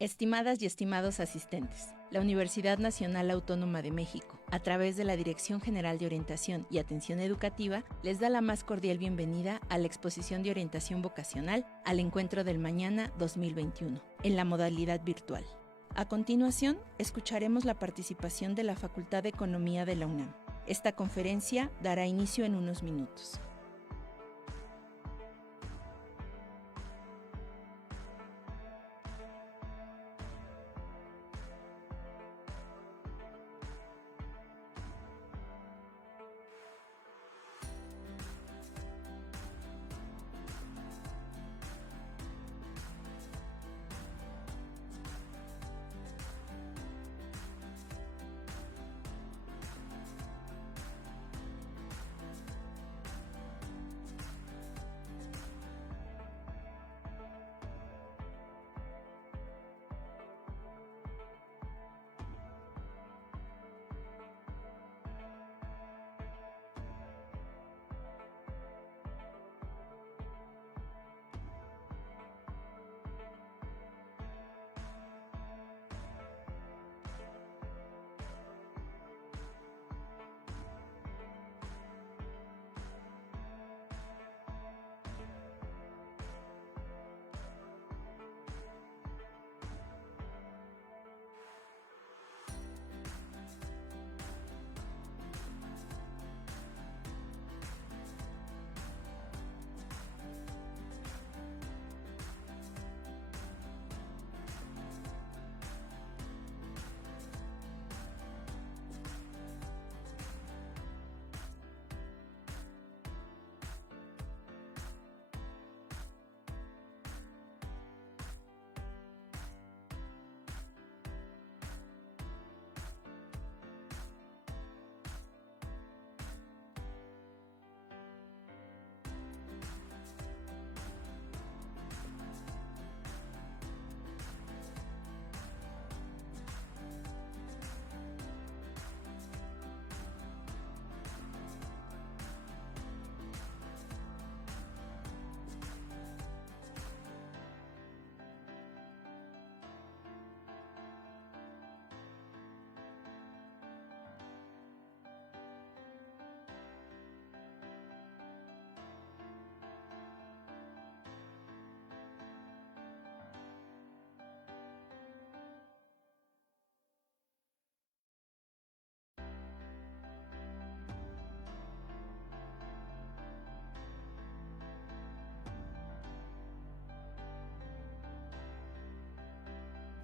Estimadas y estimados asistentes, la Universidad Nacional Autónoma de México, a través de la Dirección General de Orientación y Atención Educativa, les da la más cordial bienvenida a la exposición de orientación vocacional al Encuentro del Mañana 2021, en la modalidad virtual. A continuación, escucharemos la participación de la Facultad de Economía de la UNAM. Esta conferencia dará inicio en unos minutos.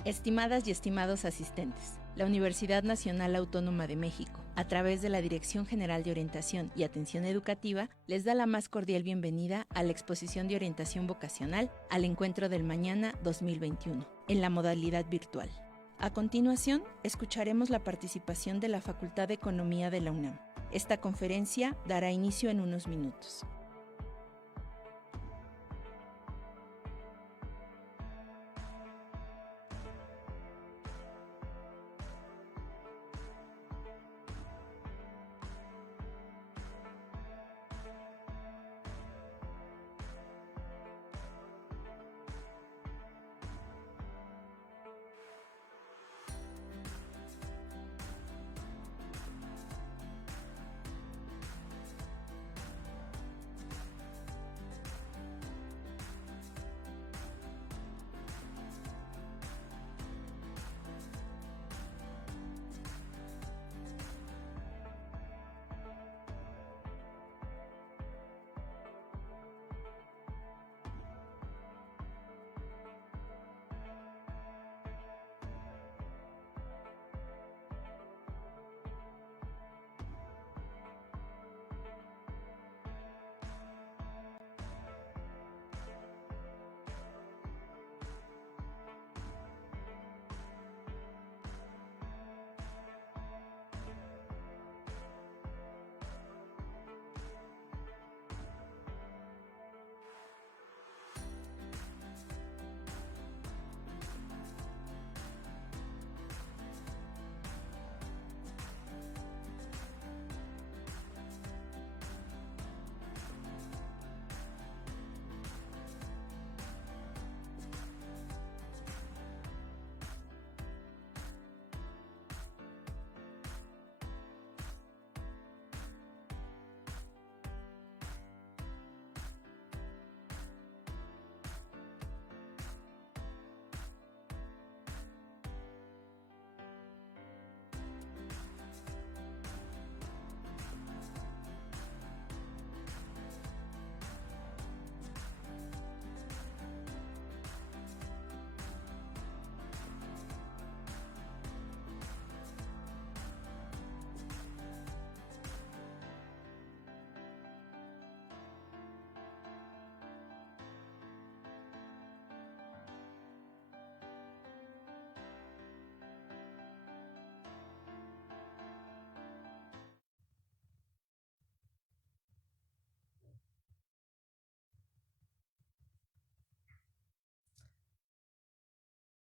Estimadas y estimados asistentes, la Universidad Nacional Autónoma de México, a través de la Dirección General de Orientación y Atención Educativa, les da la más cordial bienvenida a la exposición de orientación vocacional al Encuentro del Mañana 2021, en la modalidad virtual. A continuación, escucharemos la participación de la Facultad de Economía de la UNAM. Esta conferencia dará inicio en unos minutos.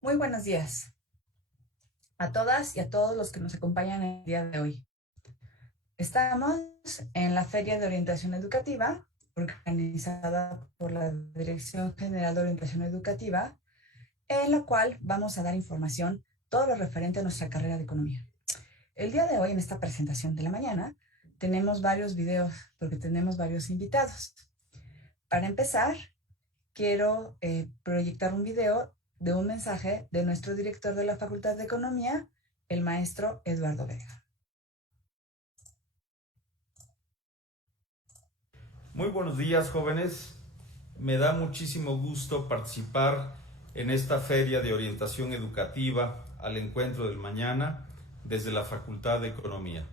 Muy buenos días a todas y a todos los que nos acompañan el día de hoy. Estamos en la Feria de Orientación Educativa, organizada por la Dirección General de Orientación Educativa, en la cual vamos a dar información, todo lo referente a nuestra carrera de economía. El día de hoy, en esta presentación de la mañana, tenemos varios videos porque tenemos varios invitados. Para empezar, quiero proyectar un video de un mensaje de nuestro director de la Facultad de Economía, el maestro Eduardo Vega. Muy buenos días, jóvenes. Me da muchísimo gusto participar en esta feria de orientación educativa al encuentro del mañana desde la Facultad de Economía.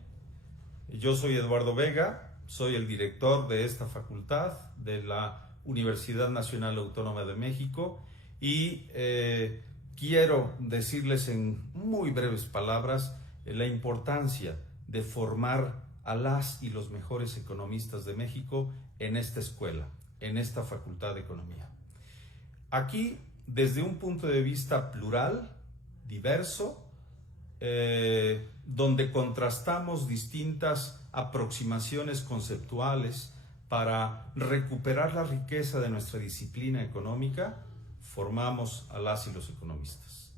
Yo soy Eduardo Vega, soy el director de esta facultad de la Universidad Nacional Autónoma de México y quiero decirles en muy breves palabras la importancia de formar a las y los mejores economistas de México en esta escuela, en esta Facultad de Economía. Aquí, desde un punto de vista plural, diverso, donde contrastamos distintas aproximaciones conceptuales para recuperar la riqueza de nuestra disciplina económica, formamos a las y los economistas.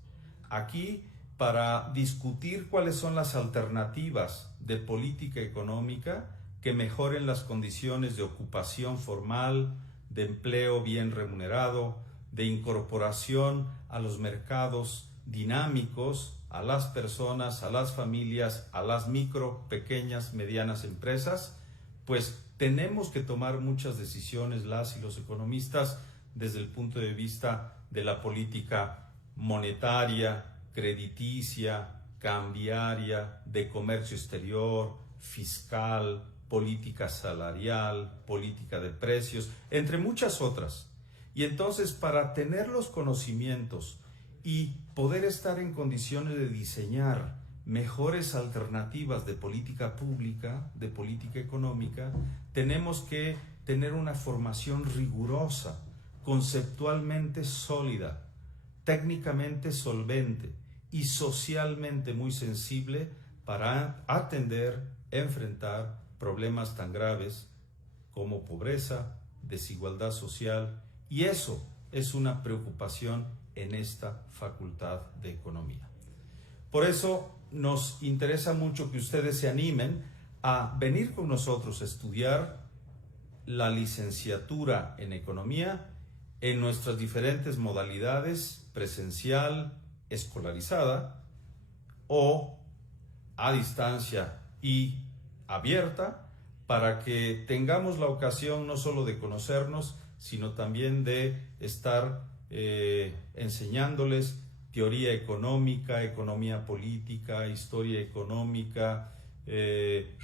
Aquí, para discutir cuáles son las alternativas de política económica que mejoren las condiciones de ocupación formal, de empleo bien remunerado, de incorporación a los mercados dinámicos, a las personas, a las familias, a las micro, pequeñas, medianas empresas, pues tenemos que tomar muchas decisiones las y los economistas desde el punto de vista de la política monetaria, crediticia, cambiaria, de comercio exterior, fiscal, política salarial, política de precios, entre muchas otras. Y entonces, para tener los conocimientos y poder estar en condiciones de diseñar mejores alternativas de política pública, de política económica, tenemos que tener una formación rigurosa, conceptualmente sólida, técnicamente solvente y socialmente muy sensible para atender, enfrentar problemas tan graves como pobreza, desigualdad social, y eso es una preocupación en esta Facultad de Economía. Por eso nos interesa mucho que ustedes se animen a venir con nosotros a estudiar la licenciatura en Economía en nuestras diferentes modalidades, presencial, escolarizada o a distancia y abierta, para que tengamos la ocasión no solo de conocernos, sino también de estar enseñándoles teoría económica, economía política, historia económica,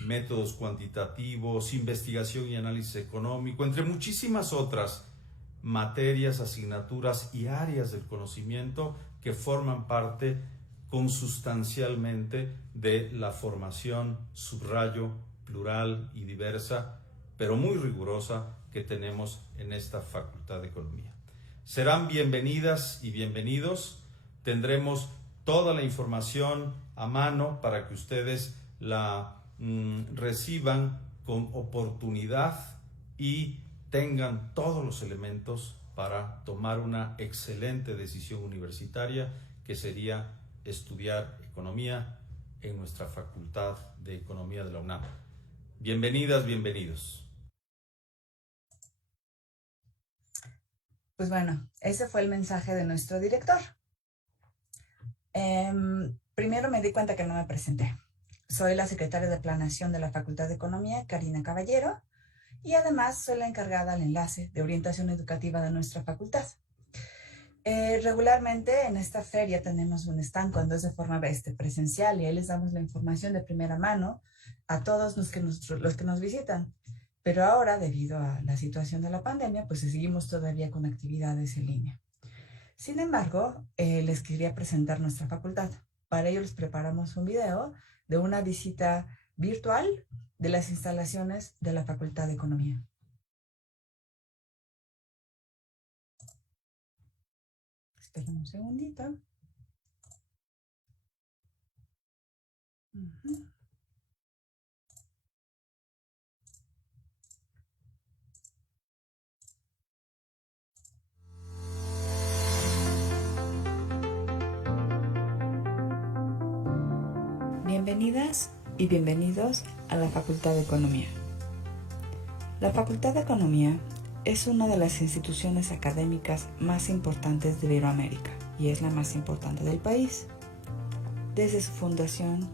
métodos cuantitativos, investigación y análisis económico, entre muchísimas otras materias, asignaturas y áreas del conocimiento que forman parte consustancialmente de la formación, subrayo, plural y diversa, pero muy rigurosa, que tenemos en esta Facultad de Economía. Serán bienvenidas y bienvenidos. Tendremos toda la información a mano para que ustedes la reciban con oportunidad y tengan todos los elementos para tomar una excelente decisión universitaria, que sería estudiar economía en nuestra Facultad de Economía de la UNAM. Bienvenidas, bienvenidos. Pues bueno, ese fue el mensaje de nuestro director. Primero me di cuenta que no me presenté. Soy la secretaria de Planeación de la Facultad de Economía, Karina Caballero, y además soy la encargada del enlace de orientación educativa de nuestra facultad. Regularmente en esta feria tenemos un stand cuando es de forma presencial, y ahí les damos la información de primera mano a todos los que nos visitan. Pero ahora, debido a la situación de la pandemia, pues seguimos todavía con actividades en línea. Sin embargo, les quería presentar nuestra facultad. Para ello les preparamos un video de una visita virtual de las instalaciones de la Facultad de Economía. Esperen un segundito. Ujú. Bienvenidas y bienvenidos a la Facultad de Economía. La Facultad de Economía es una de las instituciones académicas más importantes de Iberoamérica y es la más importante del país. Desde su fundación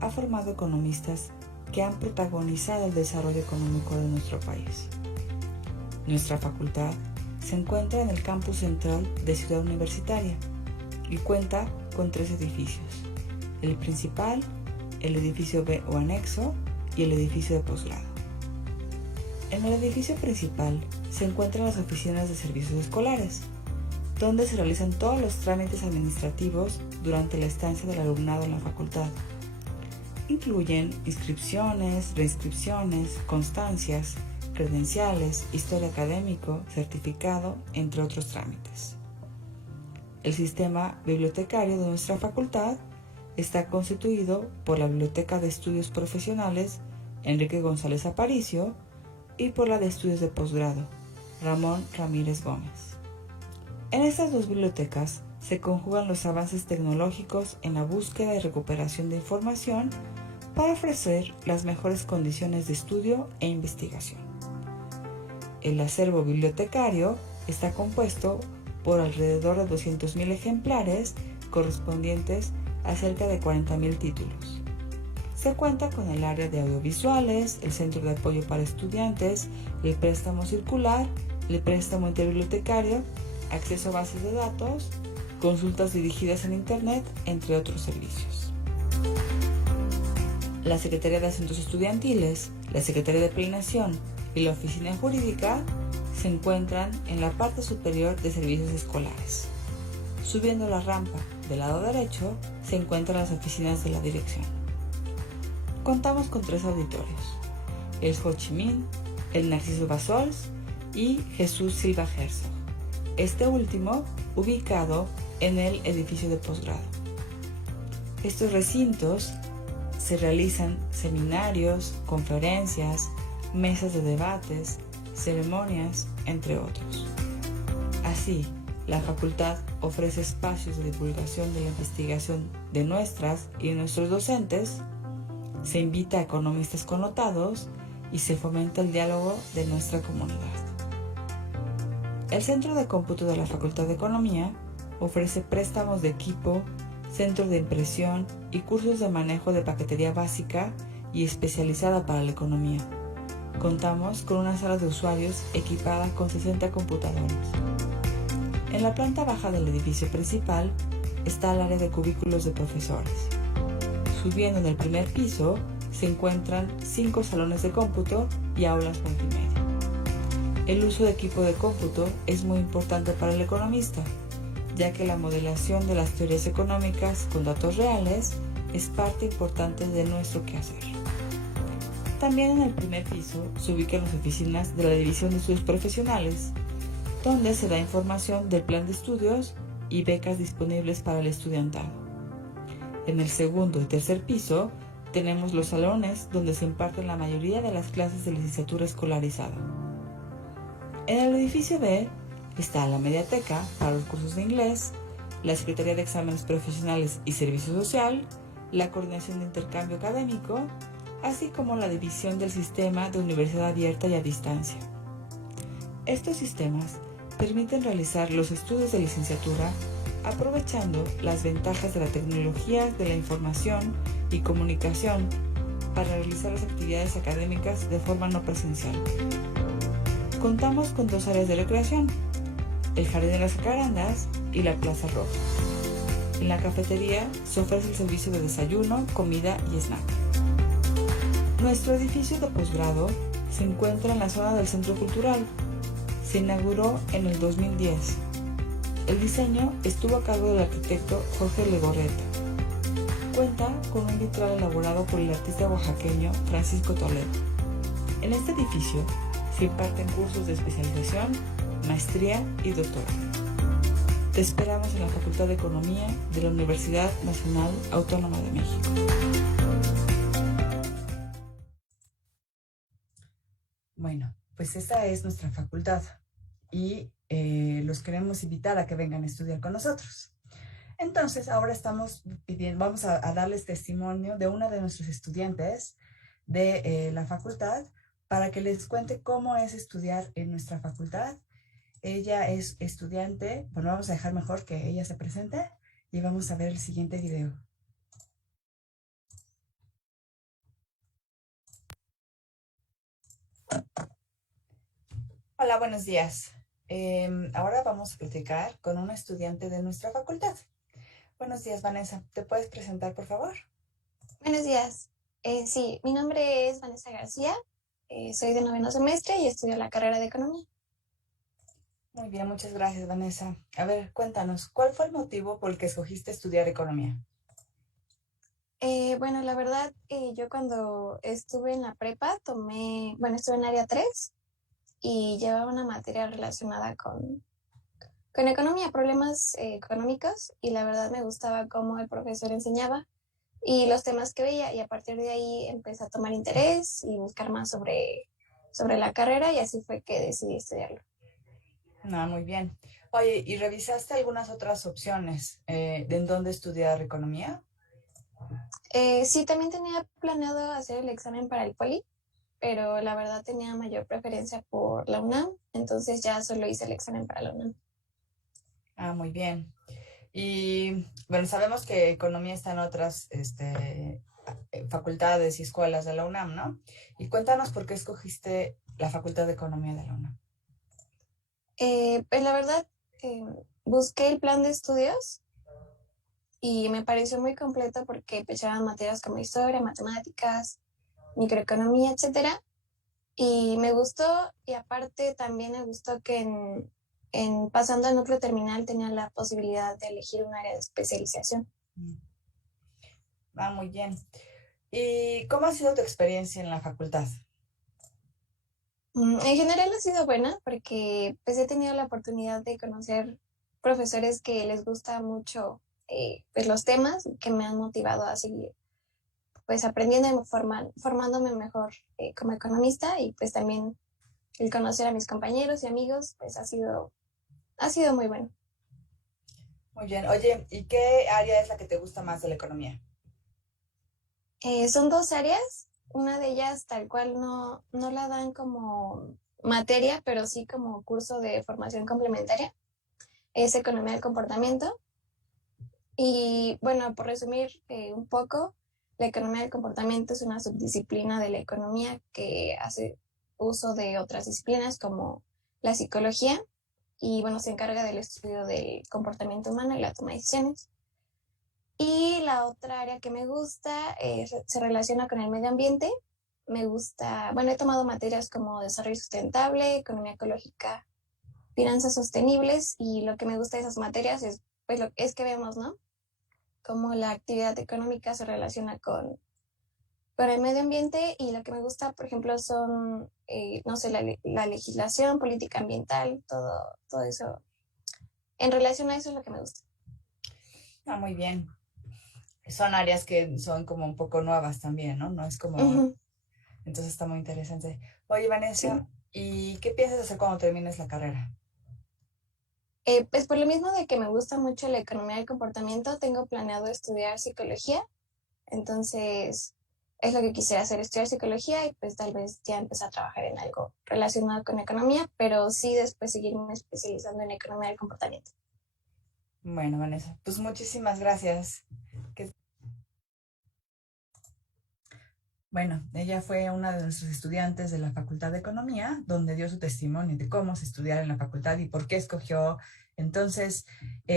ha formado economistas que han protagonizado el desarrollo económico de nuestro país. Nuestra facultad se encuentra en el campus central de Ciudad Universitaria y cuenta con 3 edificios: el principal, el edificio B o anexo y el edificio de posgrado. En el edificio principal se encuentran las oficinas de servicios escolares, donde se realizan todos los trámites administrativos durante la estancia del alumnado en la facultad. Incluyen inscripciones, reinscripciones, constancias, credenciales, historia académico, certificado, entre otros trámites. El sistema bibliotecario de nuestra facultad está constituido por la Biblioteca de Estudios Profesionales Enrique González Aparicio y por la de Estudios de Posgrado Ramón Ramírez Gómez. En estas 2 bibliotecas se conjugan los avances tecnológicos en la búsqueda y recuperación de información para ofrecer las mejores condiciones de estudio e investigación. El acervo bibliotecario está compuesto por alrededor de 200,000 ejemplares correspondientes a cerca de 40,000 títulos. Se cuenta con el área de audiovisuales, el centro de apoyo para estudiantes, el préstamo circular, el préstamo interbibliotecario, acceso a bases de datos, consultas dirigidas en Internet, entre otros servicios. La Secretaría de Asuntos Estudiantiles, la Secretaría de Planeación y la Oficina Jurídica se encuentran en la parte superior de servicios escolares. Subiendo la rampa del lado derecho se encuentran las oficinas de la dirección. Contamos con 3 auditorios: el Ho Chi Minh, el Narciso Bassols y Jesús Silva Herzog, este último ubicado en el edificio de posgrado. Estos recintos se realizan seminarios, conferencias, mesas de debates, ceremonias, entre otros. Así, la facultad ofrece espacios de divulgación de la investigación de nuestras y nuestros docentes, se invita a economistas connotados y se fomenta el diálogo de nuestra comunidad. El Centro de Cómputo de la Facultad de Economía ofrece préstamos de equipo, centros de impresión y cursos de manejo de paquetería básica y especializada para la economía. Contamos con una sala de usuarios equipada con 60 computadoras. En la planta baja del edificio principal está el área de cubículos de profesores. Subiendo en el primer piso se encuentran 5 salones de cómputo y aulas multimedia. El uso de equipo de cómputo es muy importante para el economista, ya que la modelación de las teorías económicas con datos reales es parte importante de nuestro quehacer. También en el primer piso se ubican las oficinas de la División de Estudios Profesionales, donde se da información del plan de estudios y becas disponibles para el estudiantado. En el segundo y tercer piso tenemos los salones donde se imparten la mayoría de las clases de licenciatura escolarizada. En el edificio B está la mediateca para los cursos de inglés, la Secretaría de Exámenes Profesionales y Servicio Social, la Coordinación de Intercambio Académico, así como la división del sistema de universidad abierta y a distancia. Estos sistemas permiten realizar los estudios de licenciatura aprovechando las ventajas de la tecnología de la información y comunicación para realizar las actividades académicas de forma no presencial. Contamos con 2 áreas de recreación, el Jardín de las Jacarandas y la Plaza Roja. En la cafetería se ofrece el servicio de desayuno, comida y snack. Nuestro edificio de posgrado se encuentra en la zona del Centro Cultural. Se inauguró en el 2010. El diseño estuvo a cargo del arquitecto Jorge Legorreta. Cuenta con un vitral elaborado por el artista oaxaqueño Francisco Toledo. En este edificio se imparten cursos de especialización, maestría y doctorado. Te esperamos en la Facultad de Economía de la Universidad Nacional Autónoma de México. Bueno, pues esta es nuestra facultad y los queremos invitar a que vengan a estudiar con nosotros. Entonces, ahora estamos pidiendo, vamos a darles testimonio de una de nuestros estudiantes de la facultad para que les cuente cómo es estudiar en nuestra facultad. Ella es estudiante, bueno, vamos a dejar mejor que ella se presente y vamos a ver el siguiente video. Hola, buenos días. Ahora vamos a platicar con una estudiante de nuestra facultad. Buenos días, Vanessa. ¿Te puedes presentar, por favor? Buenos días. Sí, mi nombre es Vanessa García. Soy de 9º semestre y estudio la carrera de Economía. Muy bien, muchas gracias, Vanessa. A ver, cuéntanos, ¿cuál fue el motivo por el que escogiste estudiar economía? Bueno, la verdad, yo cuando estuve en la prepa estuve en área 3 y llevaba una materia relacionada con economía, problemas económicos, y la verdad me gustaba cómo el profesor enseñaba y los temas que veía, y a partir de ahí empecé a tomar interés y buscar más sobre la carrera, y así fue que decidí estudiarlo. Ah, muy bien. Oye, ¿y revisaste algunas otras opciones de en dónde estudiar economía? Sí, también tenía planeado hacer el examen para el poli, pero la verdad tenía mayor preferencia por la UNAM, entonces ya solo hice el examen para la UNAM. Ah, muy bien. Y bueno, sabemos que economía está en otras facultades y escuelas de la UNAM, ¿no? Y cuéntanos por qué escogiste la Facultad de Economía de la UNAM. Pues la verdad, busqué el plan de estudios y me pareció muy completo porque pues llevaban materias como historia, matemáticas, microeconomía, etcétera. Y me gustó, y aparte también me gustó que pasando al núcleo terminal tenía la posibilidad de elegir un área de especialización. Ah, muy bien. ¿Y cómo ha sido tu experiencia en la facultad? En general ha sido buena porque pues he tenido la oportunidad de conocer profesores que les gusta mucho pues los temas, que me han motivado a seguir pues aprendiendo y formándome mejor como economista, y pues también el conocer a mis compañeros y amigos pues ha sido muy bueno. Muy bien. Oye, ¿y qué área es la que te gusta más de la economía? Son dos áreas, una de ellas tal cual no la dan como materia, pero sí como curso de formación complementaria, es economía del comportamiento. Y bueno, por resumir un poco, la economía del comportamiento es una subdisciplina de la economía que hace uso de otras disciplinas como la psicología, y bueno, se encarga del estudio del comportamiento humano y la toma de decisiones. Y la otra área que me gusta se relaciona con el medio ambiente. Me gusta, bueno, he tomado materias como desarrollo sustentable, economía ecológica, finanzas sostenibles, y lo que me gusta de esas materias es, pues, es que vemos, ¿no? Cómo la actividad económica se relaciona con el medio ambiente, y lo que me gusta, por ejemplo, son, no sé, la legislación, política ambiental, todo eso. En relación a eso es lo que me gusta. Ah, muy bien. Son áreas que son como un poco nuevas también, ¿no? No es como... Uh-huh. Entonces está muy interesante. Oye, Sí. Vanessa, ¿y qué piensas hacer cuando termines la carrera? Pues por lo mismo de que me gusta mucho la economía del comportamiento, tengo planeado estudiar psicología. Entonces, es lo que quisiera hacer, estudiar psicología, y pues tal vez ya empezar a trabajar en algo relacionado con economía, pero sí después seguirme especializando en economía del comportamiento. Bueno, Vanessa, pues muchísimas gracias. Bueno, ella fue una de nuestros estudiantes de la Facultad de Economía, donde dio su testimonio de cómo se estudiar en la facultad y por qué escogió. Entonces,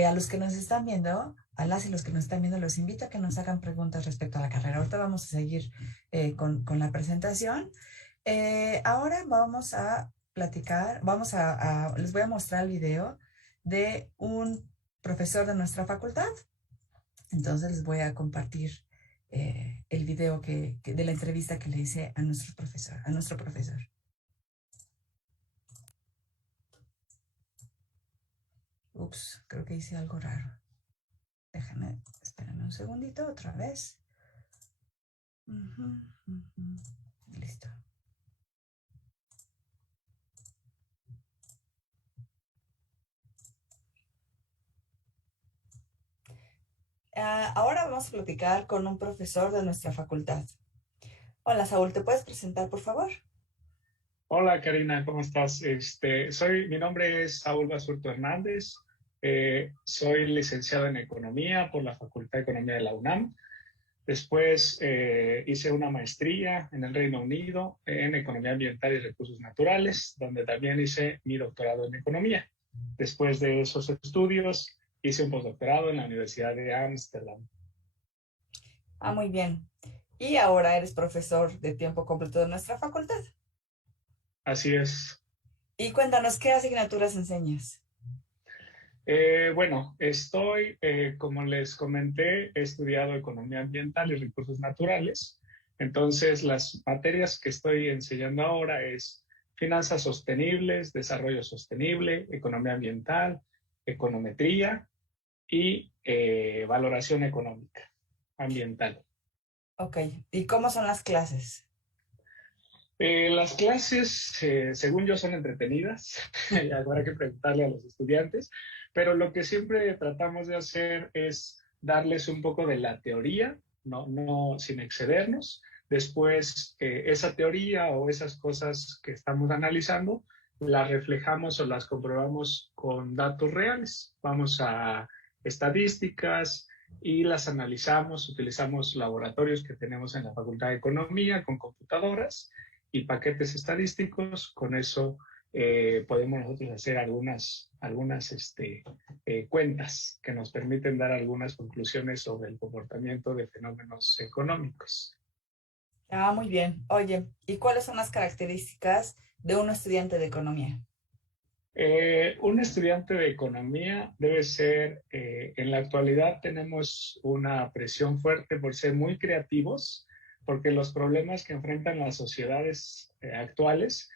a los que nos están viendo, a las y los que nos están viendo, los invito a que nos hagan preguntas respecto a la carrera. Ahorita vamos a seguir con la presentación. Ahora vamos a platicar, les voy a mostrar el video de un profesor de nuestra facultad. Entonces les voy a compartir el video de la entrevista que le hice a nuestro profesor. Ups, creo que hice algo raro. Déjame, espérame un segundito, otra vez. Listo. Ahora vamos a platicar con un profesor de nuestra facultad. Hola, Saúl, ¿te puedes presentar, por favor? Hola Karina, ¿cómo estás? Mi nombre es Saúl Basurto Hernández, soy licenciado en Economía por la Facultad de Economía de la UNAM. Después hice una maestría en el Reino Unido en Economía Ambiental y Recursos Naturales, donde también hice mi doctorado en Economía. Después de esos estudios, hice un postdoctorado en la Universidad de Ámsterdam. Muy bien. Y ahora eres profesor de tiempo completo de nuestra facultad. Así es. Y cuéntanos, ¿qué asignaturas enseñas? Bueno, como les comenté, he estudiado Economía Ambiental y Recursos Naturales. Entonces, las materias que estoy enseñando ahora es Finanzas Sostenibles, Desarrollo Sostenible, Economía Ambiental, Econometría y Valoración Económica Ambiental. Ok, ¿y cómo son las clases? Las clases, según yo, son entretenidas. Habrá que preguntarle a los estudiantes, pero lo que siempre tratamos de hacer es darles un poco de la teoría, no sin excedernos. Después, esa teoría o esas cosas que estamos analizando, las reflejamos o las comprobamos con datos reales. Vamos a estadísticas y las analizamos, utilizamos laboratorios que tenemos en la Facultad de Economía con computadoras y paquetes estadísticos. Con eso podemos nosotros hacer algunas cuentas que nos permiten dar algunas conclusiones sobre el comportamiento de fenómenos económicos. Muy bien. Oye, ¿y cuáles son las características de un estudiante de economía? Un estudiante de economía debe ser, en la actualidad tenemos una presión fuerte por ser muy creativos, porque los problemas que enfrentan las sociedades actuales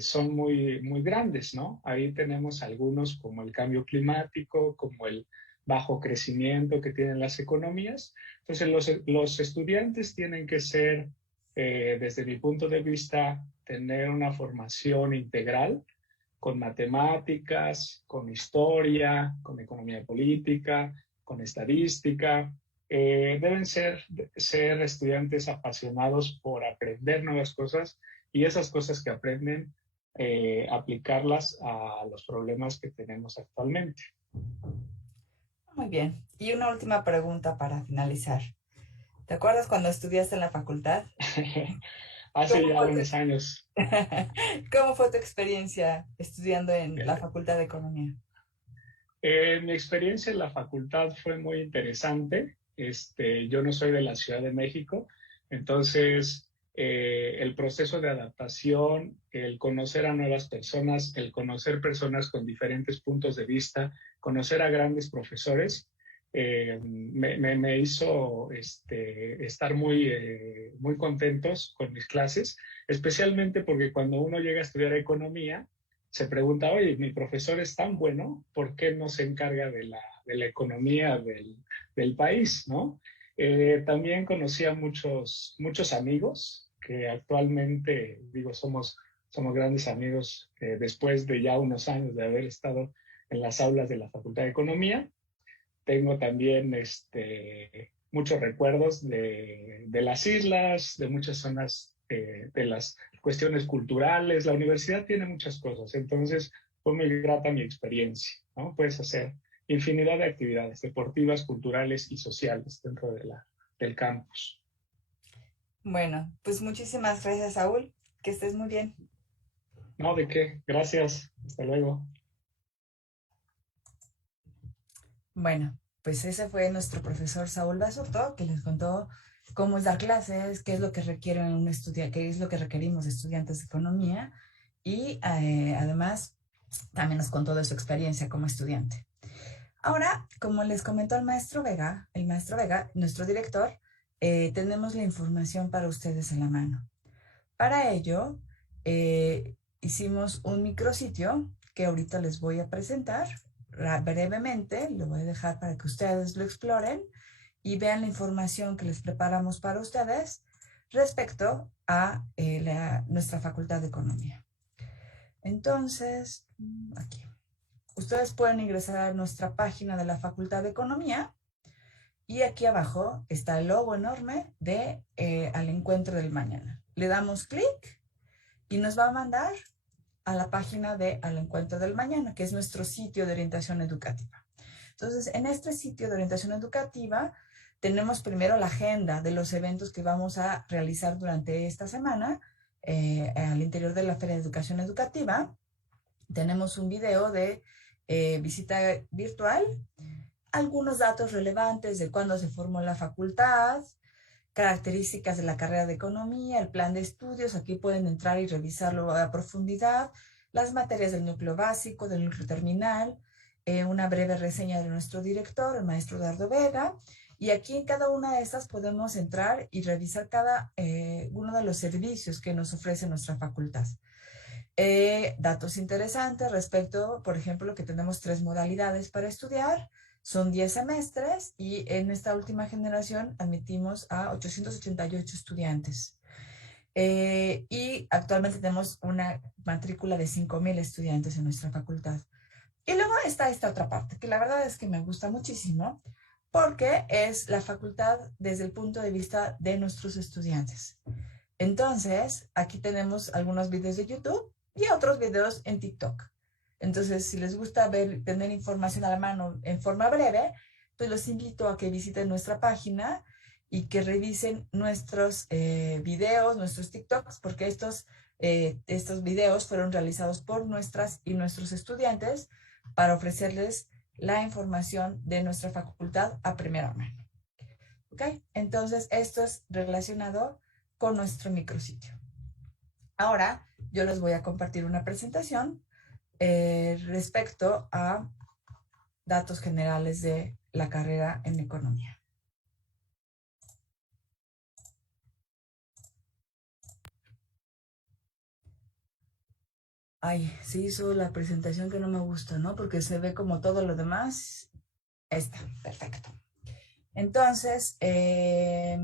son muy grandes, ¿no? Ahí tenemos algunos como el cambio climático, como el bajo crecimiento que tienen las economías. Entonces, los estudiantes tienen que ser, desde mi punto de vista, tener una formación integral con matemáticas, con historia, con economía política, con estadística. Deben ser estudiantes apasionados por aprender nuevas cosas y esas cosas que aprenden, aplicarlas a los problemas que tenemos actualmente. Muy bien. Y una última pregunta para finalizar. ¿Te acuerdas cuando estudiaste en la facultad? Hace ya unos años. ¿Cómo fue tu experiencia estudiando en la Facultad de Economía? Mi experiencia en la facultad fue muy interesante. Yo no soy de la Ciudad de México, entonces el proceso de adaptación, el conocer a nuevas personas, el conocer personas con diferentes puntos de vista, conocer a grandes profesores, me hizo estar muy contentos con mis clases, especialmente porque cuando uno llega a estudiar economía, se pregunta, oye, mi profesor es tan bueno, ¿por qué no se encarga de la economía del país, ¿no? También conocí a muchos amigos que actualmente, digo, somos grandes amigos después de ya unos años de haber estado en las aulas de la Facultad de Economía. Tengo también muchos recuerdos de las islas, de muchas zonas de las cuestiones culturales. La universidad tiene muchas cosas, entonces fue muy grata mi experiencia, ¿no? Puedes hacer infinidad de actividades deportivas, culturales y sociales dentro del campus. Bueno, pues muchísimas gracias, Saúl. Que estés muy bien. No, ¿de qué? Gracias. Hasta luego. Bueno, pues ese fue nuestro profesor Saúl Basurto, que les contó cómo es dar clases, qué es lo que requiere un estudiante, qué es lo que requerimos estudiantes de economía y además también nos contó de su experiencia como estudiante. Ahora, como les comentó el maestro Vega, nuestro director, tenemos la información para ustedes en la mano. Para ello, hicimos un micrositio que ahorita les voy a presentar brevemente, lo voy a dejar para que ustedes lo exploren y vean la información que les preparamos para ustedes respecto a nuestra Facultad de Economía. Entonces, aquí. Ustedes pueden ingresar a nuestra página de la Facultad de Economía y aquí abajo está el logo enorme de Al Encuentro del Mañana. Le damos clic y nos va a mandar a la página de Al Encuentro del Mañana, que es nuestro sitio de orientación educativa. Entonces, en este sitio de orientación educativa tenemos primero la agenda de los eventos que vamos a realizar durante esta semana al interior de la Feria de Educación Educativa. Tenemos un video de visita virtual, algunos datos relevantes de cuándo se formó la facultad, características de la carrera de economía, el plan de estudios, aquí pueden entrar y revisarlo a profundidad, las materias del núcleo básico, del núcleo terminal, una breve reseña de nuestro director, el maestro Dardo Vega, y aquí en cada una de estas podemos entrar y revisar cada uno de los servicios que nos ofrece nuestra facultad. Datos interesantes respecto, por ejemplo, que tenemos 3 modalidades para estudiar, son 10 semestres y en esta última generación admitimos a 888 estudiantes. Y actualmente tenemos una matrícula de 5,000 estudiantes en nuestra facultad. Y luego está esta otra parte, que la verdad es que me gusta muchísimo, porque es la facultad desde el punto de vista de nuestros estudiantes. Entonces, aquí tenemos algunos videos de YouTube y otros videos en TikTok. Entonces, si les gusta tener información a la mano en forma breve, pues los invito a que visiten nuestra página y que revisen nuestros videos, nuestros TikToks, porque estos videos fueron realizados por nuestras y nuestros estudiantes para ofrecerles la información de nuestra facultad a primera mano. ¿Ok? Entonces, esto es relacionado con nuestro micrositio. Ahora, yo les voy a compartir una presentación respecto a datos generales de la carrera en economía. Ay, se hizo la presentación que no me gusta, ¿no? Porque se ve como todo lo demás. Está, perfecto. Entonces, ¿qué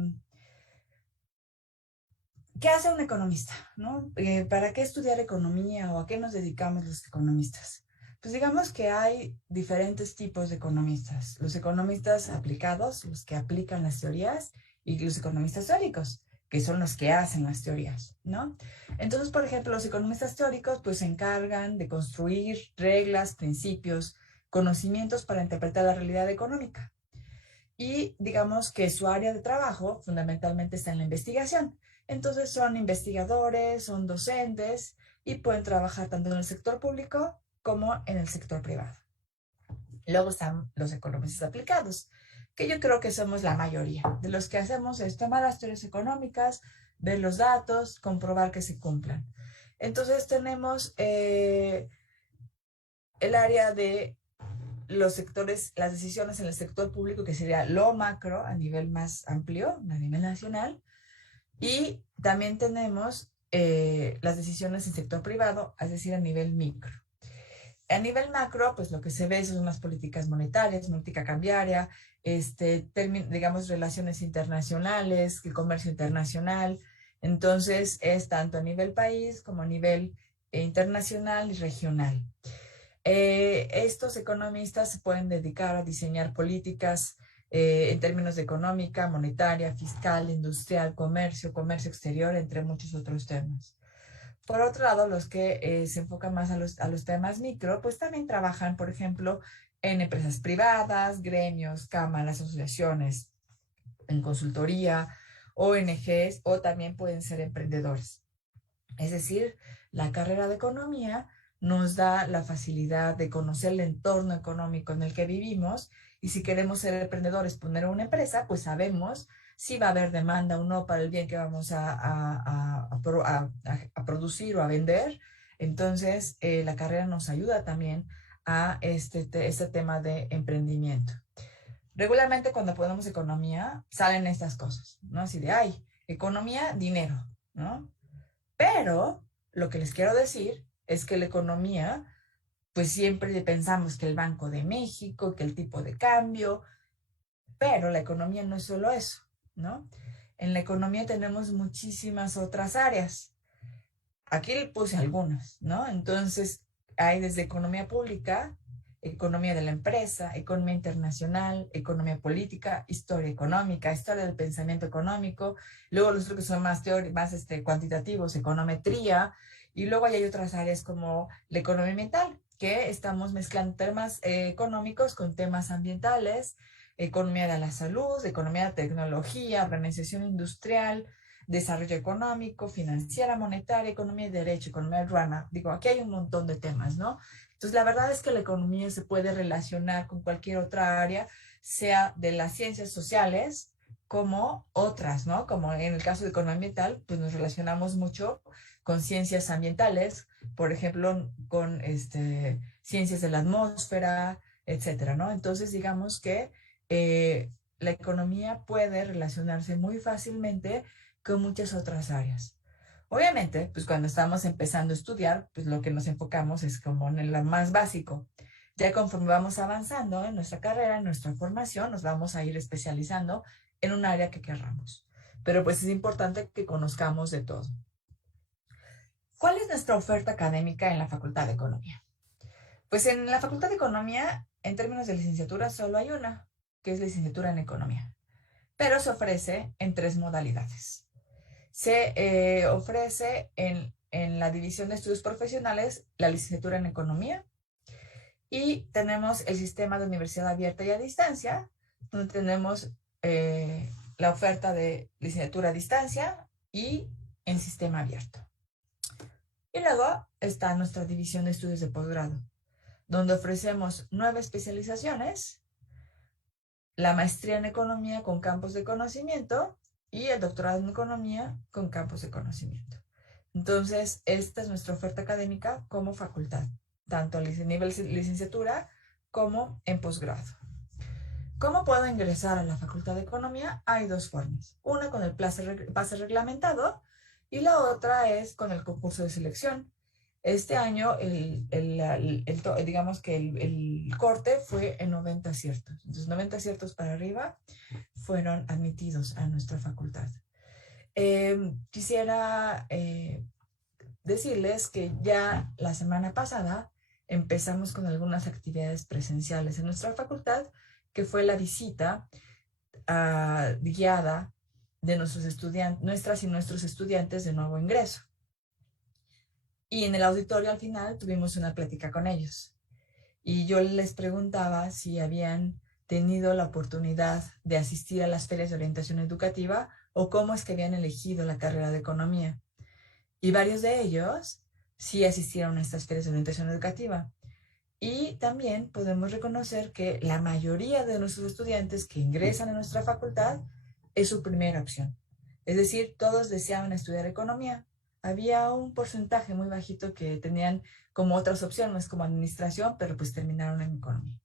hace un economista? ¿No? ¿Para qué estudiar economía o a qué nos dedicamos los economistas? Pues digamos que hay diferentes tipos de economistas. Los economistas aplicados, los que aplican las teorías, y los economistas teóricos, que son los que hacen las teorías, ¿no? Entonces, por ejemplo, los economistas teóricos pues se encargan de construir reglas, principios, conocimientos para interpretar la realidad económica. Y digamos que su área de trabajo fundamentalmente está en la investigación. Entonces son investigadores, son docentes y pueden trabajar tanto en el sector público como en el sector privado. Luego están los economistas aplicados, que yo creo que somos la mayoría. De los que hacemos es tomar las teorías económicas, ver los datos, comprobar que se cumplan. Entonces tenemos el área de los sectores, las decisiones en el sector público, que sería lo macro a nivel más amplio, a nivel nacional. Y también tenemos las decisiones en sector privado, es decir, a nivel micro. A nivel macro, pues lo que se ve son las políticas monetarias, política cambiaria, digamos, relaciones internacionales, el comercio internacional. Entonces, es tanto a nivel país como a nivel internacional y regional. Estos economistas se pueden dedicar a diseñar políticas en términos de económica, monetaria, fiscal, industrial, comercio exterior, entre muchos otros temas. Por otro lado, los que se enfocan más a los temas micro, pues también trabajan, por ejemplo, en empresas privadas, gremios, cámaras, asociaciones, en consultoría, ONGs, o también pueden ser emprendedores. Es decir, la carrera de economía nos da la facilidad de conocer el entorno económico en el que vivimos, y si queremos ser emprendedores, poner una empresa, pues sabemos si va a haber demanda o no para el bien que vamos a producir o a vender. Entonces, la carrera nos ayuda también a este tema de emprendimiento. Regularmente cuando ponemos economía, salen estas cosas, ¿no? Así de, ay, economía, dinero, ¿no? Pero lo que les quiero decir es que la economía pues siempre pensamos que el Banco de México, que el tipo de cambio, pero la economía no es solo eso, ¿no? En la economía tenemos muchísimas otras áreas. Aquí le puse algunas, ¿no? Entonces, hay desde economía pública, economía de la empresa, economía internacional, economía política, historia económica, historia del pensamiento económico, luego los otros que son más cuantitativos, econometría, y luego hay otras áreas como la economía ambiental, que estamos mezclando temas económicos con temas ambientales, economía de la salud, economía de tecnología, organización industrial, desarrollo económico, financiera, monetaria, economía de derecho, economía urbana. Digo, aquí hay un montón de temas, ¿no? Entonces, la verdad es que la economía se puede relacionar con cualquier otra área, sea de las ciencias sociales como otras, ¿no? Como en el caso de economía ambiental, pues nos relacionamos mucho con ciencias ambientales, por ejemplo, con ciencias de la atmósfera, etcétera, ¿no? Entonces, digamos que la economía puede relacionarse muy fácilmente con muchas otras áreas. Obviamente, pues cuando estamos empezando a estudiar, pues lo que nos enfocamos es como en lo más básico. Ya conforme vamos avanzando en nuestra carrera, en nuestra formación, nos vamos a ir especializando en un área que querramos. Pero pues es importante que conozcamos de todo. ¿Cuál es nuestra oferta académica en la Facultad de Economía? Pues en la Facultad de Economía, en términos de licenciatura, solo hay una, que es licenciatura en Economía, pero se ofrece en 3 modalidades. Se ofrece en la División de Estudios Profesionales la licenciatura en Economía y tenemos el sistema de universidad abierta y a distancia, donde tenemos la oferta de licenciatura a distancia y en sistema abierto. Y luego está nuestra División de Estudios de Posgrado, donde ofrecemos 9 especializaciones, la maestría en Economía con campos de conocimiento y el doctorado en Economía con campos de conocimiento. Entonces, esta es nuestra oferta académica como facultad, tanto a nivel licenciatura como en posgrado. ¿Cómo puedo ingresar a la Facultad de Economía? Hay 2 formas. Una con el pase reglamentado y la otra es con el concurso de selección. Este año, digamos que el corte fue en 90 aciertos. Entonces, 90 aciertos para arriba fueron admitidos a nuestra facultad. Quisiera decirles que ya la semana pasada empezamos con algunas actividades presenciales en nuestra facultad, que fue la visita guiada de nuestros estudiantes, nuestras y nuestros estudiantes de nuevo ingreso. Y en el auditorio al final tuvimos una plática con ellos. Y yo les preguntaba si habían tenido la oportunidad de asistir a las ferias de orientación educativa o cómo es que habían elegido la carrera de economía. Y varios de ellos sí asistieron a estas ferias de orientación educativa. Y también podemos reconocer que la mayoría de nuestros estudiantes que ingresan a nuestra facultad es su primera opción. Es decir, todos deseaban estudiar economía. Había un porcentaje muy bajito que tenían como otras opciones, como administración, pero pues terminaron en economía.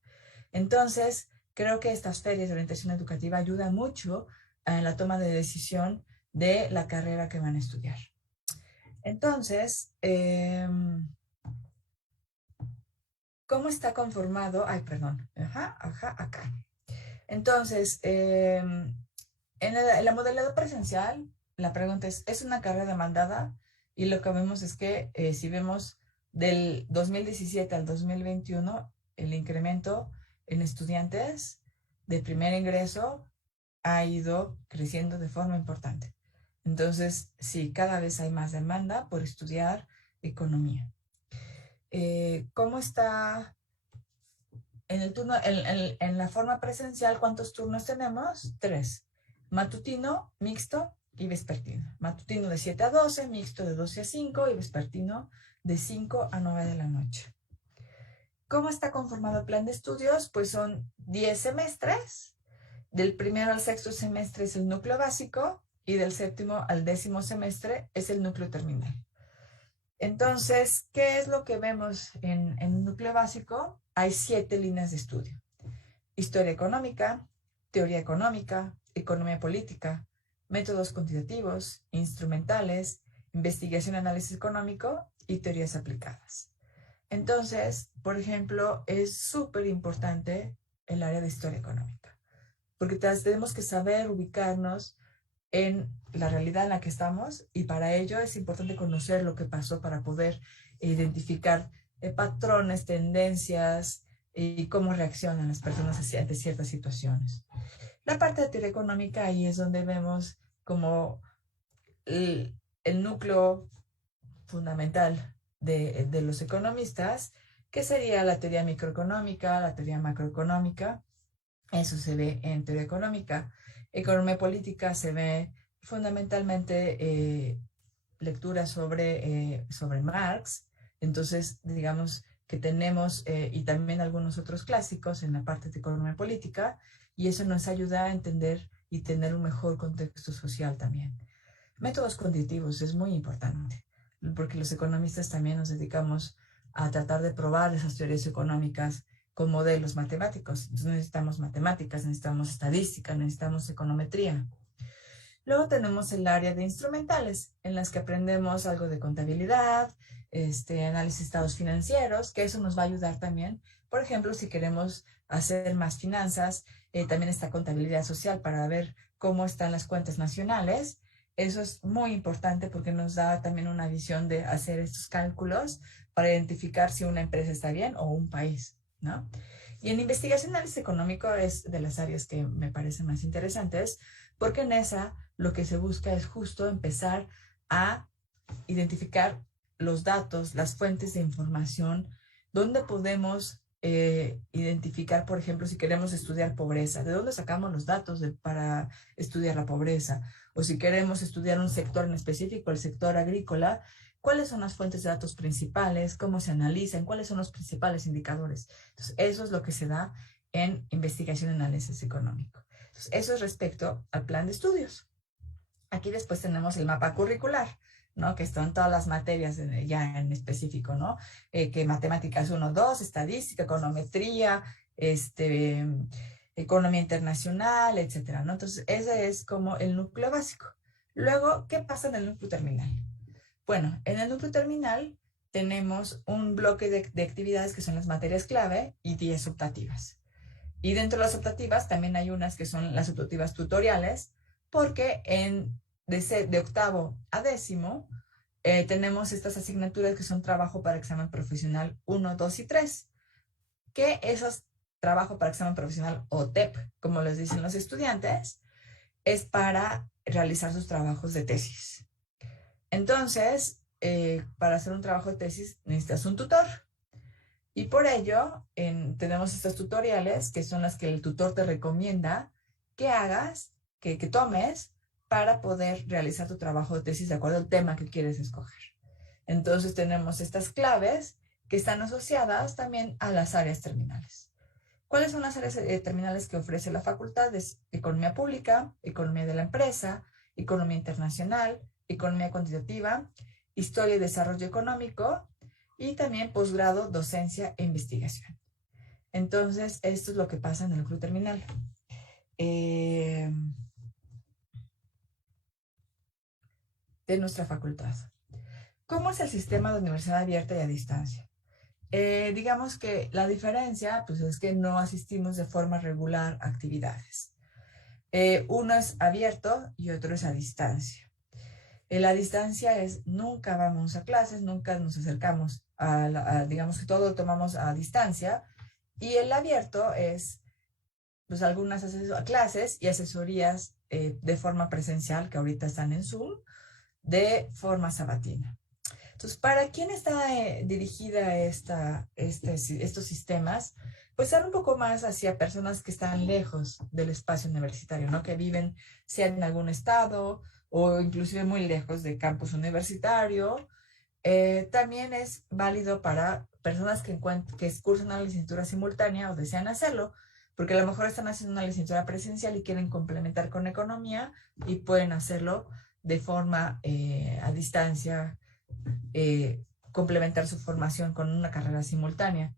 Entonces, creo que estas ferias de orientación educativa ayudan mucho en la toma de decisión de la carrera que van a estudiar. Entonces, ¿cómo está conformado? Ay, perdón. Acá. Entonces, en la modalidad presencial, la pregunta ¿es una carrera demandada? Y lo que vemos es que si vemos del 2017 al 2021, el incremento en estudiantes de primer ingreso ha ido creciendo de forma importante. Entonces, sí, cada vez hay más demanda por estudiar economía. ¿Cómo está en el turno, en la forma presencial? ¿Cuántos turnos tenemos? 3. Matutino, mixto y vespertino. Matutino de 7 a 12, mixto de 12 a 5 y vespertino de 5 a 9 de la noche. ¿Cómo está conformado el plan de estudios? Pues son 10 semestres. Del primero al sexto semestre es el núcleo básico y del séptimo al 10º semestre es el núcleo terminal. Entonces, ¿qué es lo que vemos en el núcleo básico? Hay 7 líneas de estudio. Historia económica, teoría económica, economía política, métodos cuantitativos, instrumentales, investigación y análisis económico y teorías aplicadas. Entonces, por ejemplo, es súper importante el área de historia económica, porque tenemos que saber ubicarnos en la realidad en la que estamos, y para ello es importante conocer lo que pasó para poder identificar patrones, tendencias y cómo reaccionan las personas ante ciertas situaciones. La parte de teoría económica, ahí es donde vemos como el núcleo fundamental de los economistas, que sería la teoría microeconómica, la teoría macroeconómica. Eso se ve en teoría económica. Economía política se ve fundamentalmente lectura sobre Marx. Entonces, digamos que tenemos, y también algunos otros clásicos en la parte de economía política, y eso nos ayuda a entender y tener un mejor contexto social también. Métodos cognitivos es muy importante, porque los economistas también nos dedicamos a tratar de probar esas teorías económicas con modelos matemáticos. Entonces necesitamos matemáticas, necesitamos estadística, necesitamos econometría. Luego tenemos el área de instrumentales, en las que aprendemos algo de contabilidad, análisis de estados financieros, que eso nos va a ayudar también. Por ejemplo, si queremos hacer más finanzas, también está contabilidad social para ver cómo están las cuentas nacionales. Eso es muy importante porque nos da también una visión de hacer estos cálculos para identificar si una empresa está bien o un país, ¿no? Y en investigación y análisis económico es de las áreas que me parecen más interesantes, porque en esa lo que se busca es justo empezar a identificar los datos, las fuentes de información, donde podemos identificar, por ejemplo, si queremos estudiar pobreza, ¿de dónde sacamos los datos para estudiar la pobreza? O si queremos estudiar un sector en específico, el sector agrícola, ¿cuáles son las fuentes de datos principales? ¿Cómo se analizan? ¿Cuáles son los principales indicadores? Entonces, eso es lo que se da en investigación y análisis económico. Entonces, eso es respecto al plan de estudios. Aquí después tenemos el mapa curricular, ¿no? Que están todas las materias ya en específico, ¿no? Que matemáticas 1, 2, estadística, econometría, economía internacional, etcétera, ¿no? Entonces, ese es como el núcleo básico. Luego, ¿qué pasa en el núcleo terminal? Bueno, en el núcleo terminal tenemos un bloque de actividades que son las materias clave y 10 optativas. Y dentro de las optativas también hay unas que son las optativas tutoriales, porque de octavo a décimo tenemos estas asignaturas que son trabajo para examen profesional 1, 2 y 3, que esos trabajo para examen profesional o TEP, como les dicen los estudiantes, es para realizar sus trabajos de tesis. Entonces, para hacer un trabajo de tesis necesitas un tutor. Y por ello, tenemos estas tutoriales, que son las que el tutor te recomienda que hagas, que tomes, para poder realizar tu trabajo de tesis de acuerdo al tema que quieres escoger. Entonces tenemos estas claves que están asociadas también a las áreas terminales. ¿Cuáles son las áreas terminales que ofrece la facultad? Es economía pública, economía de la empresa, economía internacional, economía cuantitativa, historia y desarrollo económico, y también posgrado, docencia e investigación. Entonces, esto es lo que pasa en el núcleo terminal. De nuestra facultad. ¿Cómo es el sistema de universidad abierta y a distancia? Digamos que la diferencia pues, es que no asistimos de forma regular a actividades. Uno es abierto y otro es a distancia. La distancia es nunca vamos a clases, nunca nos acercamos digamos que todo tomamos a distancia, y el abierto es pues algunas clases y asesorías de forma presencial que ahorita están en Zoom de forma sabatina. Entonces, ¿para quién está dirigida estos sistemas? Pues son un poco más hacia personas que están lejos del espacio universitario, ¿no? Que viven sea en algún estado o inclusive muy lejos del campus universitario. También es válido para personas que cursan una licenciatura simultánea o desean hacerlo, porque a lo mejor están haciendo una licenciatura presencial y quieren complementar con economía y pueden hacerlo de forma a distancia, complementar su formación con una carrera simultánea.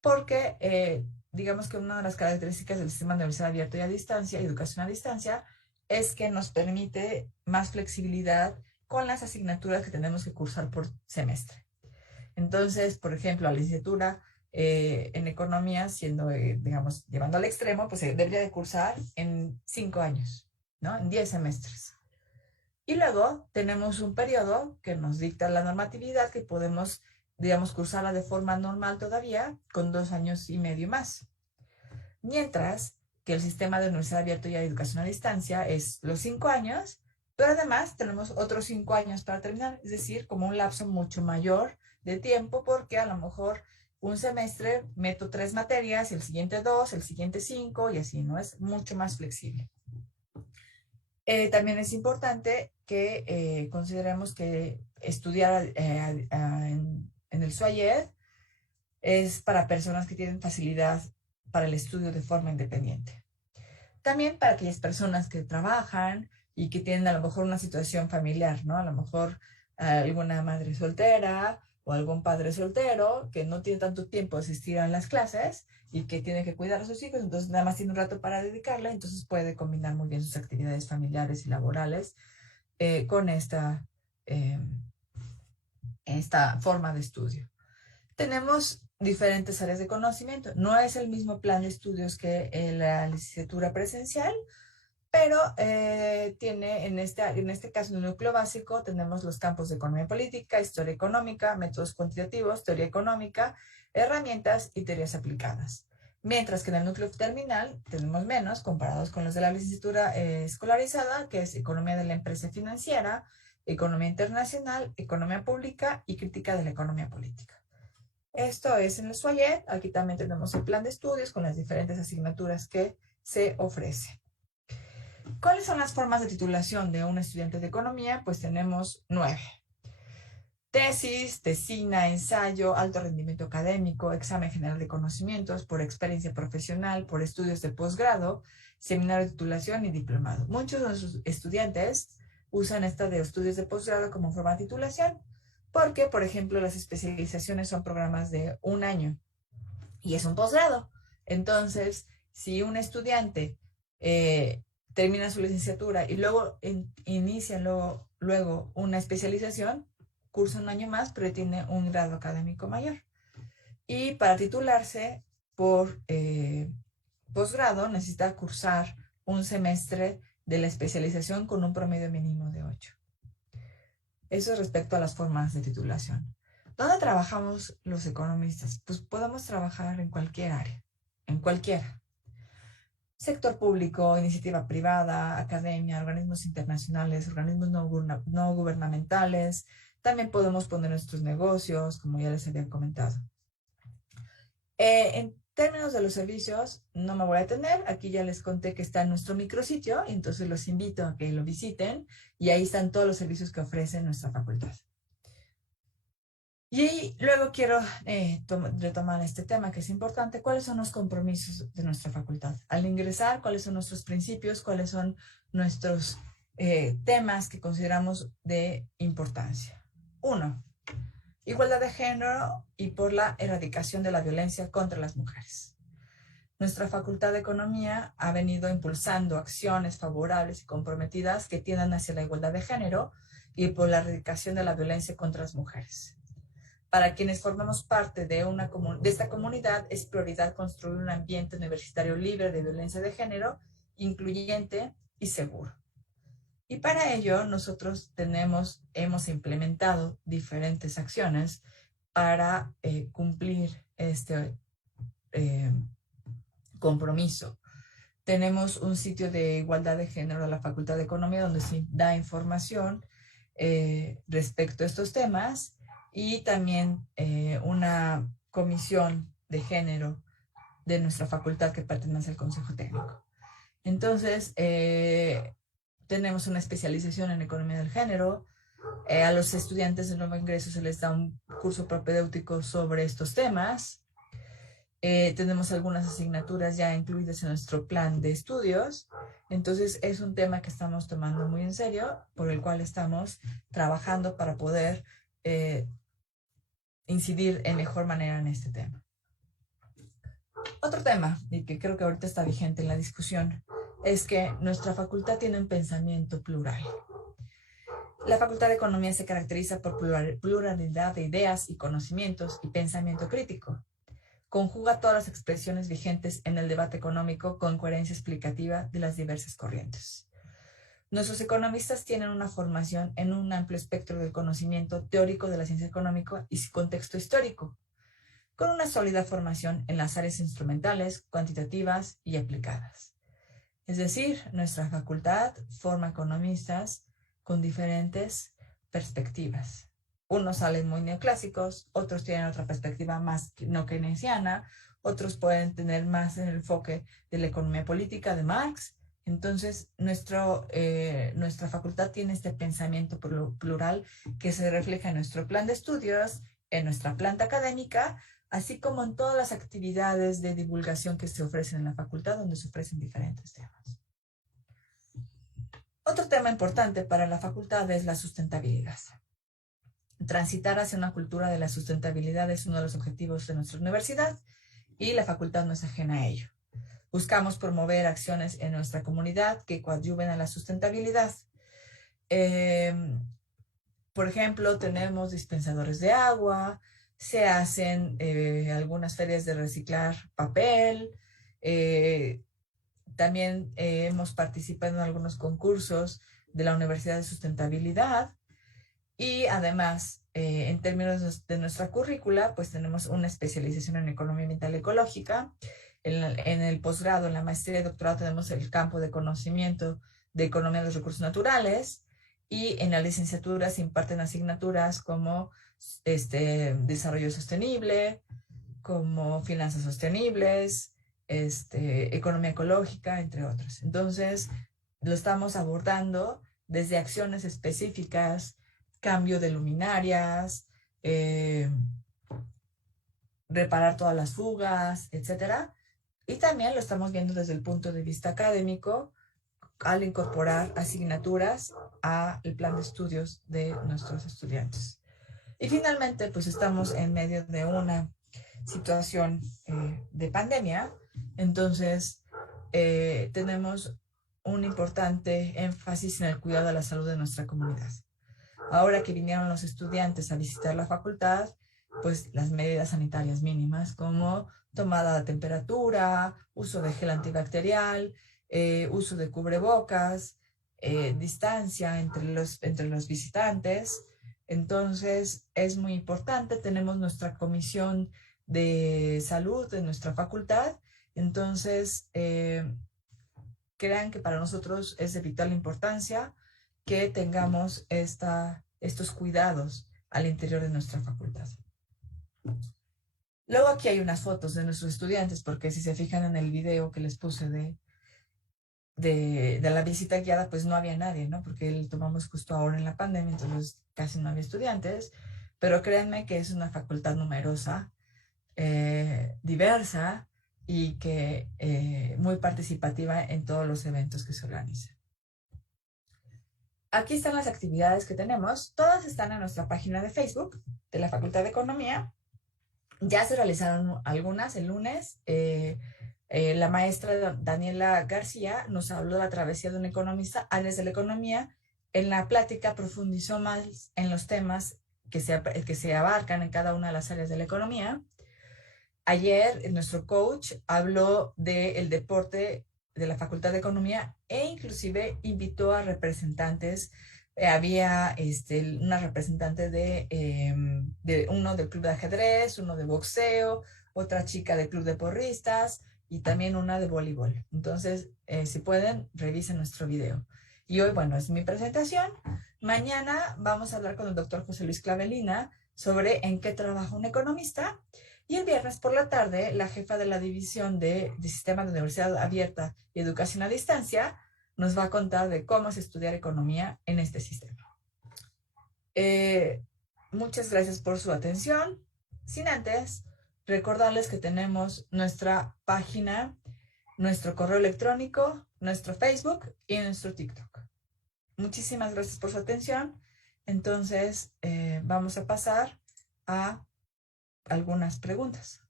Porque digamos que una de las características del sistema de universidad abierto y a distancia, educación a distancia, es que nos permite más flexibilidad con las asignaturas que tenemos que cursar por semestre. Entonces, por ejemplo, la licenciatura en economía, siendo, digamos, llevando al extremo, pues se debería de cursar en 5 años, ¿no? En 10 semestres. Y luego tenemos un periodo que nos dicta la normatividad que podemos, digamos, cursarla de forma normal todavía con 2 años y medio más. Mientras que el sistema de universidad abierto y de educación a distancia es los 5 años, pero además tenemos otros 5 años para terminar, es decir, como un lapso mucho mayor de tiempo, porque a lo mejor un semestre meto 3 materias, el siguiente 2, el siguiente 5 y así, ¿no? Es mucho más flexible. También es importante que consideremos que estudiar en el SUAYED es para personas que tienen facilidad para el estudio de forma independiente. También para aquellas personas que trabajan y que tienen a lo mejor una situación familiar, ¿no? A lo mejor alguna madre soltera o algún padre soltero que no tiene tanto tiempo de asistir a las clases y que tiene que cuidar a sus hijos, entonces nada más tiene un rato para dedicarle, entonces puede combinar muy bien sus actividades familiares y laborales con esta forma de estudio. Tenemos diferentes áreas de conocimiento. No es el mismo plan de estudios que la licenciatura presencial, pero tiene en este caso, en el núcleo básico, tenemos los campos de economía política, historia económica, métodos cuantitativos, teoría económica, herramientas y teorías aplicadas. Mientras que en el núcleo terminal tenemos menos comparados con los de la licenciatura escolarizada, que es economía de la empresa financiera, economía internacional, economía pública y crítica de la economía política. Esto es en el SUAYED. Aquí también tenemos el plan de estudios con las diferentes asignaturas que se ofrecen. ¿Cuáles son las formas de titulación de un estudiante de economía? Pues tenemos 9. Tesis, tesina, ensayo, alto rendimiento académico, examen general de conocimientos, por experiencia profesional, por estudios de posgrado, seminario de titulación y diplomado. Muchos de nuestros estudiantes usan esta de estudios de posgrado como forma de titulación porque, por ejemplo, las especializaciones son programas de 1 año y es un posgrado. Entonces, si un estudiante termina su licenciatura y luego inicia luego una especialización, cursa 1 año más, pero tiene un grado académico mayor. Y para titularse por posgrado necesita cursar un semestre de la especialización con un promedio mínimo de 8. Eso es respecto a las formas de titulación. ¿Dónde trabajamos los economistas? Pues podemos trabajar en cualquier área, en cualquiera. Sector público, iniciativa privada, academia, organismos internacionales, organismos no gubernamentales. También podemos poner nuestros negocios, como ya les había comentado. En términos de los servicios, no me voy a detener. Aquí ya les conté que está en nuestro micrositio, entonces los invito a que lo visiten y ahí están todos los servicios que ofrece nuestra facultad. Y luego quiero retomar este tema que es importante. ¿Cuáles son los compromisos de nuestra facultad? Al ingresar, ¿cuáles son nuestros principios? ¿Cuáles son nuestros temas que consideramos de importancia? 1. Igualdad de género y por la erradicación de la violencia contra las mujeres. Nuestra Facultad de Economía ha venido impulsando acciones favorables y comprometidas que tiendan hacia la igualdad de género y por la erradicación de la violencia contra las mujeres. Para quienes formamos parte de esta comunidad, es prioridad construir un ambiente universitario libre de violencia de género, incluyente y seguro. Y para ello nosotros hemos implementado diferentes acciones para cumplir este compromiso. Tenemos un sitio de igualdad de género de la Facultad de Economía donde se da información respecto a estos temas y también una comisión de género de nuestra facultad que pertenece al Consejo Técnico. Entonces, tenemos una especialización en economía del género. A los estudiantes de nuevo ingreso se les da un curso propedéutico sobre estos temas. Tenemos algunas asignaturas ya incluidas en nuestro plan de estudios. Entonces, es un tema que estamos tomando muy en serio, por el cual estamos trabajando para poder incidir en mejor manera en este tema. Otro tema, y que creo que ahorita está vigente en la discusión, es que nuestra facultad tiene un pensamiento plural. La Facultad de Economía se caracteriza por pluralidad de ideas y conocimientos y pensamiento crítico. Conjuga todas las expresiones vigentes en el debate económico con coherencia explicativa de las diversas corrientes. Nuestros economistas tienen una formación en un amplio espectro del conocimiento teórico de la ciencia económica y su contexto histórico, con una sólida formación en las áreas instrumentales, cuantitativas y aplicadas. Es decir, nuestra facultad forma economistas con diferentes perspectivas. Unos salen muy neoclásicos, otros tienen otra perspectiva más no keynesiana, otros pueden tener más el enfoque de la economía política de Marx. Entonces, nuestra facultad tiene este pensamiento plural que se refleja en nuestro plan de estudios, en nuestra planta académica, así como en todas las actividades de divulgación que se ofrecen en la facultad, donde se ofrecen diferentes temas. Otro tema importante para la facultad es la sustentabilidad. Transitar hacia una cultura de la sustentabilidad es uno de los objetivos de nuestra universidad y la facultad no es ajena a ello. Buscamos promover acciones en nuestra comunidad que coadyuven a la sustentabilidad. Por ejemplo, tenemos dispensadores de agua, se hacen algunas ferias de reciclar papel, también hemos participado en algunos concursos de la Universidad de Sustentabilidad y además, en términos de nuestra currícula, pues tenemos una especialización en economía ambiental y ecológica. En el posgrado, en la maestría y doctorado, tenemos el campo de conocimiento de economía de los recursos naturales y en la licenciatura se imparten asignaturas como desarrollo sostenible, como finanzas sostenibles, economía ecológica, entre otros. Entonces, lo estamos abordando desde acciones específicas, cambio de luminarias, reparar todas las fugas, etcétera. Y también lo estamos viendo desde el punto de vista académico al incorporar asignaturas al plan de estudios de nuestros estudiantes. Y finalmente, pues estamos en medio de una situación de pandemia, entonces tenemos un importante énfasis en el cuidado de la salud de nuestra comunidad. Ahora que vinieron los estudiantes a visitar la facultad, pues las medidas sanitarias mínimas como tomada de temperatura, uso de gel antibacterial, uso de cubrebocas, distancia entre los visitantes. Entonces es muy importante, tenemos nuestra comisión de salud de nuestra facultad, entonces crean que para nosotros es de vital importancia que tengamos estos cuidados al interior de nuestra facultad. Luego aquí hay unas fotos de nuestros estudiantes, porque si se fijan en el video que les puse de la visita guiada, pues no había nadie, ¿no? Porque lo tomamos justo ahora en la pandemia, entonces casi no había estudiantes, pero créanme que es una facultad numerosa, diversa y que muy participativa en todos los eventos que se organizan. Aquí están las actividades que tenemos. Todas están en nuestra página de Facebook de la Facultad de Economía. Ya se realizaron algunas el lunes. La maestra Daniela García nos habló de la travesía de un economista, áreas de la economía. En la plática profundizó más en los temas que se abarcan en cada una de las áreas de la economía. Ayer nuestro coach habló del deporte de la Facultad de Economía e inclusive invitó a representantes. Había una representante de uno del club de ajedrez, uno de boxeo, otra chica del club de porristas y también una de voleibol. Entonces, si pueden, revisen nuestro video. Y hoy, bueno, es mi presentación. Mañana vamos a hablar con el doctor José Luis Clavelina sobre en qué trabaja un economista. Y el viernes por la tarde, la jefa de la división de Sistema de Universidad Abierta y Educación a Distancia nos va a contar de cómo es estudiar economía en este sistema. Muchas gracias por su atención. Sin antes, recordarles que tenemos nuestra página, nuestro correo electrónico, nuestro Facebook y nuestro TikTok. Muchísimas gracias por su atención. Entonces, vamos a pasar a algunas preguntas.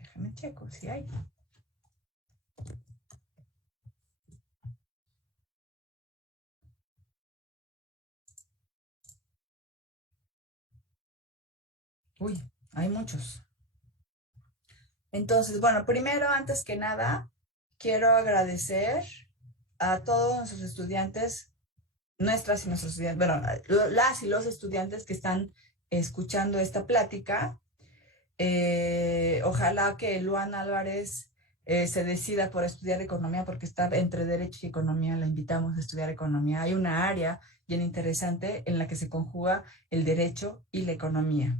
Déjame checo si hay. Uy, hay muchos. Entonces, bueno, primero, antes que nada, quiero agradecer a todos nuestros estudiantes, nuestras y nuestros estudiantes, bueno, las y los estudiantes que están escuchando esta plática. Ojalá que Luan Álvarez se decida por estudiar economía, porque está entre derecho y economía. La invitamos a estudiar economía. Hay una área bien interesante en la que se conjuga el derecho y la economía.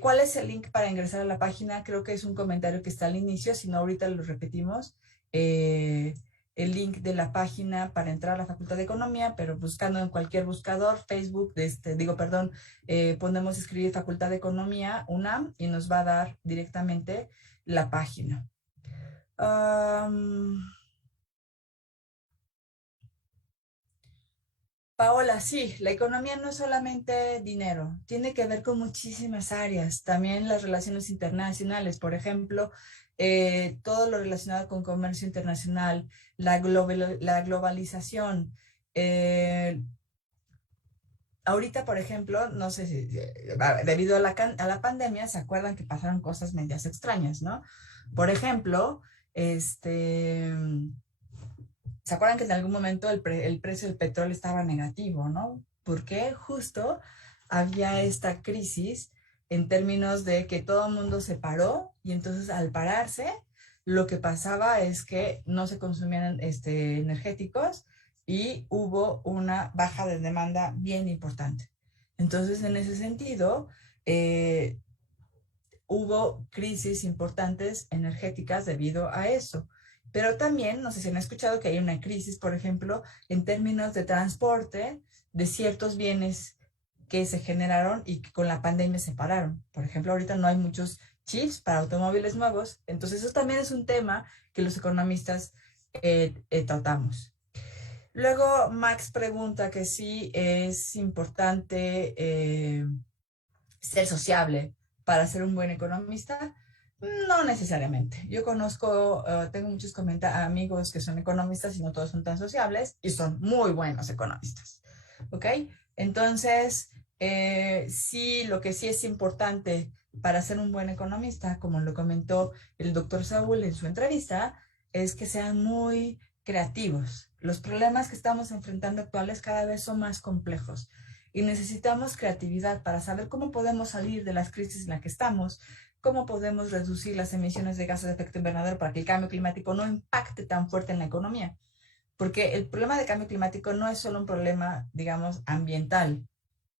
¿Cuál es el link para ingresar a la página? Creo que es un comentario que está al inicio, si no ahorita lo repetimos. El link de la página para entrar a la Facultad de Economía, pero buscando en cualquier buscador, Facebook, ponemos escribir Facultad de Economía, UNAM, y nos va a dar directamente la página. Paola, sí, la economía no es solamente dinero, tiene que ver con muchísimas áreas, también las relaciones internacionales, por ejemplo, todo lo relacionado con comercio internacional, la globalización. Ahorita, por ejemplo, no sé si debido a la pandemia, se acuerdan que pasaron cosas medias extrañas, ¿no? Por ejemplo, ¿se acuerdan que en algún momento el precio del petróleo estaba negativo, ¿no? Porque justo había esta crisis en términos de que todo el mundo se paró y entonces al pararse, lo que pasaba es que no se consumían energéticos y hubo una baja de demanda bien importante. Entonces, en ese sentido, hubo crisis importantes energéticas debido a eso. Pero también, no sé si han escuchado que hay una crisis, por ejemplo, en términos de transporte de ciertos bienes que se generaron y que con la pandemia se pararon. Por ejemplo, ahorita no hay muchos chips para automóviles nuevos. Entonces, eso también es un tema que los economistas tratamos. Luego, Max pregunta que si es importante ser sociable para ser un buen economista. No necesariamente. Yo conozco, tengo muchos amigos que son economistas y no todos son tan sociables y son muy buenos economistas. ¿Ok? Entonces, sí, lo que sí es importante para ser un buen economista, como lo comentó el doctor Saúl en su entrevista, es que sean muy creativos. Los problemas que estamos enfrentando actuales cada vez son más complejos y necesitamos creatividad para saber cómo podemos salir de las crisis en las que estamos, cómo podemos reducir las emisiones de gases de efecto invernadero para que el cambio climático no impacte tan fuerte en la economía. Porque el problema de cambio climático no es solo un problema, digamos, ambiental,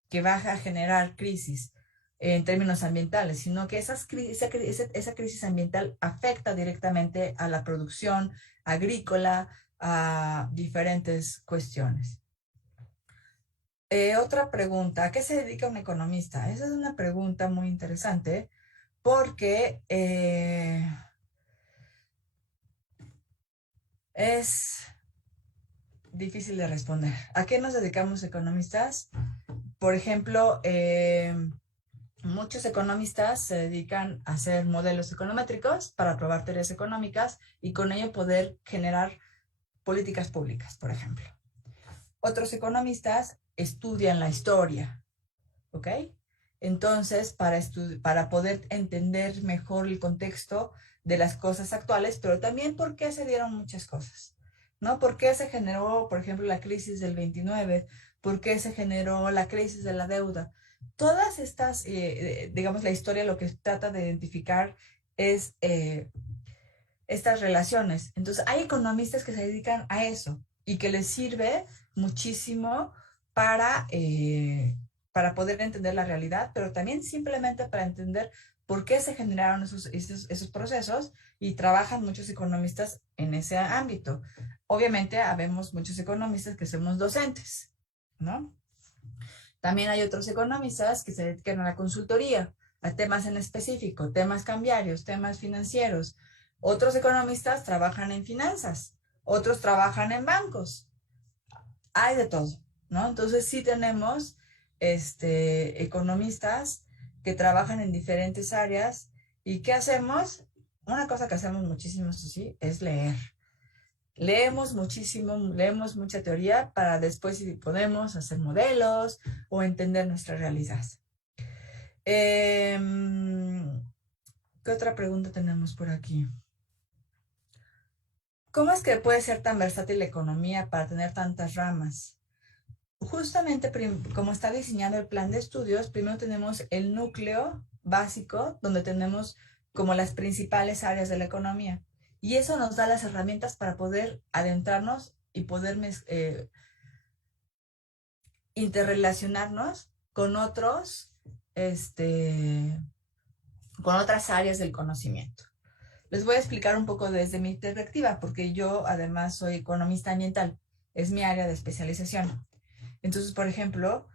que va a generar crisis en términos ambientales, sino que esa crisis ambiental afecta directamente a la producción agrícola, a diferentes cuestiones. Otra pregunta, ¿a qué se dedica un economista? Esa es una pregunta muy interesante porque es difícil de responder. ¿A qué nos dedicamos economistas? Por ejemplo, muchos economistas se dedican a hacer modelos econométricos para probar teorías económicas y con ello poder generar políticas públicas, por ejemplo. Otros economistas estudian la historia, ¿ok? Entonces, para poder entender mejor el contexto de las cosas actuales, pero también por qué se dieron muchas cosas, ¿no? ¿Por qué se generó, por ejemplo, la crisis del 29? ¿Por qué se generó la crisis de la deuda? Todas estas, digamos, la historia lo que trata de identificar es estas relaciones. Entonces, hay economistas que se dedican a eso y que les sirve muchísimo para poder entender la realidad, pero también simplemente para entender por qué se generaron esos procesos y trabajan muchos economistas en ese ámbito. Obviamente, habemos muchos economistas que somos docentes, ¿no? También hay otros economistas que se dedican a la consultoría, a temas en específico, temas cambiarios, temas financieros. Otros economistas trabajan en finanzas, otros trabajan en bancos. Hay de todo, ¿no? Entonces sí tenemos economistas que trabajan en diferentes áreas. ¿Y qué hacemos? Una cosa que hacemos muchísimo, sí, es leer. Leemos muchísimo, leemos mucha teoría para después, si podemos, hacer modelos o entender nuestra realidad. ¿Qué otra pregunta tenemos por aquí? ¿Cómo es que puede ser tan versátil la economía para tener tantas ramas? Justamente como está diseñado el plan de estudios, primero tenemos el núcleo básico, donde tenemos como las principales áreas de la economía. Y eso nos da las herramientas para poder adentrarnos y poder interrelacionarnos con con otras áreas del conocimiento. Les voy a explicar un poco desde mi perspectiva, porque yo además soy economista ambiental, es mi área de especialización. Entonces, por ejemplo,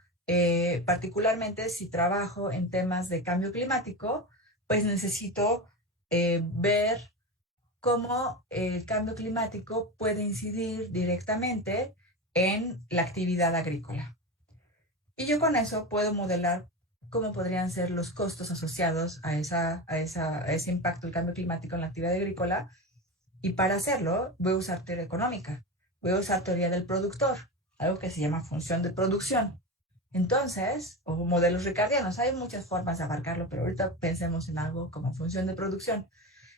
particularmente si trabajo en temas de cambio climático, pues necesito ver cómo el cambio climático puede incidir directamente en la actividad agrícola. Y yo con eso puedo modelar cómo podrían ser los costos asociados a ese impacto del cambio climático en la actividad agrícola. Y para hacerlo, voy a usar teoría económica, voy a usar teoría del productor, algo que se llama función de producción. Entonces, o modelos ricardianos, hay muchas formas de abarcarlo, pero ahorita pensemos en algo como función de producción.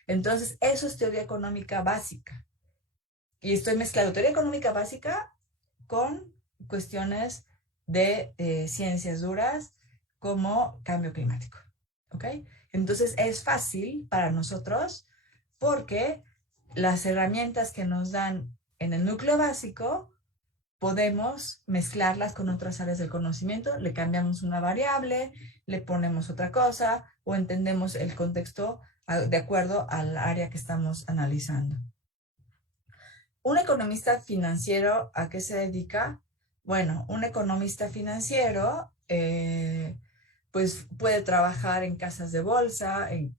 Entonces, eso es teoría económica básica. Y estoy mezclando teoría económica básica con cuestiones de ciencias duras como cambio climático. ¿Ok? Entonces, es fácil para nosotros porque las herramientas que nos dan en el núcleo básico podemos mezclarlas con otras áreas del conocimiento, le cambiamos una variable, le ponemos otra cosa o entendemos el contexto de acuerdo al área que estamos analizando. Un economista financiero, ¿a qué se dedica? Bueno, un economista financiero pues puede trabajar en casas de bolsa, en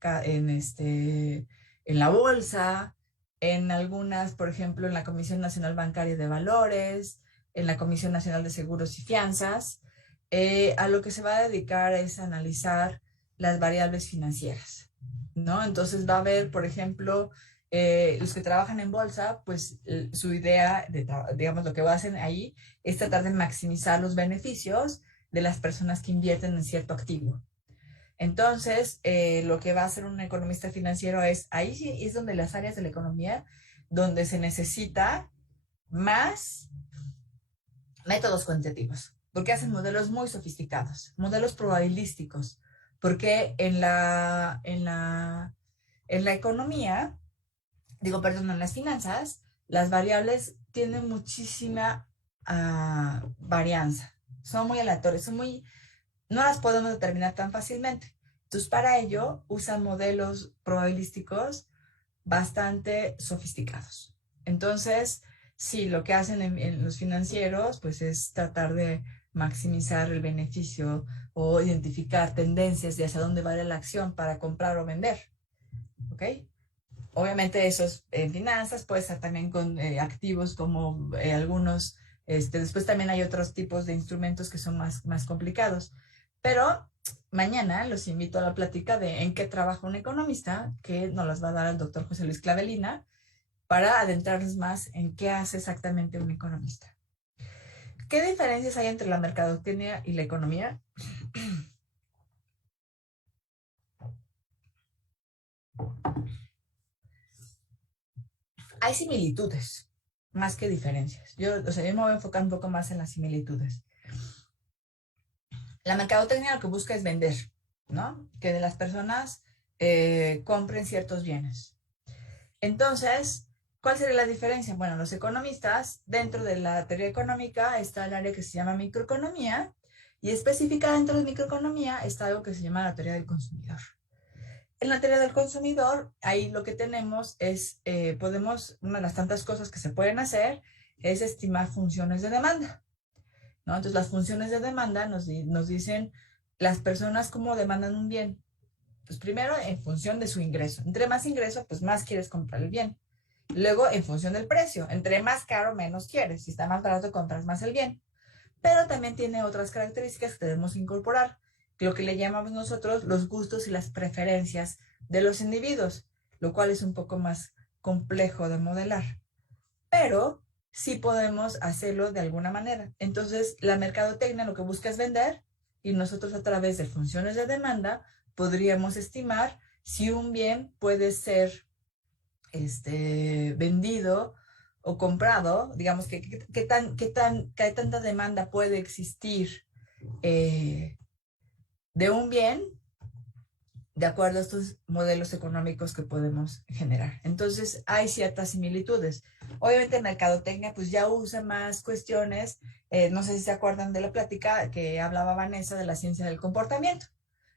la bolsa, en algunas, por ejemplo, en la Comisión Nacional Bancaria de Valores, en la Comisión Nacional de Seguros y Fianzas. A lo que se va a dedicar es a analizar las variables financieras, ¿no? Entonces va a haber, por ejemplo, los que trabajan en bolsa, pues su idea, digamos, lo que hacen ahí es tratar de maximizar los beneficios de las personas que invierten en cierto activo. Entonces, lo que va a hacer un economista financiero es, ahí sí es donde las áreas de la economía, donde se necesita más métodos cuantitativos, porque hacen modelos muy sofisticados, modelos probabilísticos, porque en la economía, en las finanzas, las variables tienen muchísima varianza, son muy aleatorias, no las podemos determinar tan fácilmente. Entonces, para ello, usan modelos probabilísticos bastante sofisticados. Entonces, sí, lo que hacen en los financieros, pues es tratar de maximizar el beneficio o identificar tendencias de hacia dónde va la acción para comprar o vender. ¿Ok? Obviamente eso es en finanzas, puede ser también con activos como algunos, después también hay otros tipos de instrumentos que son más complicados. Pero mañana los invito a la plática de en qué trabaja un economista, que nos las va a dar el doctor José Luis Clavelina, para adentrarnos más en qué hace exactamente un economista. ¿Qué diferencias hay entre la mercadotecnia y la economía? Hay similitudes, más que diferencias. Yo me voy a enfocar un poco más en las similitudes. La mercadotecnia lo que busca es vender, ¿no? Que de las personas compren ciertos bienes. Entonces, ¿cuál sería la diferencia? Bueno, los economistas, dentro de la teoría económica está el área que se llama microeconomía y específica dentro de microeconomía está algo que se llama la teoría del consumidor. En la teoría del consumidor, ahí lo que tenemos es, una de las tantas cosas que se pueden hacer es estimar funciones de demanda, ¿no? Entonces, las funciones de demanda nos dicen las personas cómo demandan un bien. Pues primero, en función de su ingreso. Entre más ingreso, pues más quieres comprar el bien. Luego, en función del precio. Entre más caro, menos quieres. Si está más barato, compras más el bien. Pero también tiene otras características que debemos incorporar, lo que le llamamos nosotros los gustos y las preferencias de los individuos, lo cual es un poco más complejo de modelar. Pero sí podemos hacerlo de alguna manera. Entonces, la mercadotecnia lo que busca es vender y nosotros a través de funciones de demanda podríamos estimar si un bien puede ser vendido o comprado, digamos que qué tanta demanda puede existir de un bien de acuerdo a estos modelos económicos que podemos generar. Entonces, hay ciertas similitudes. Obviamente, mercadotecnia pues ya usa más cuestiones, no sé si se acuerdan de la plática que hablaba Vanessa de la ciencia del comportamiento,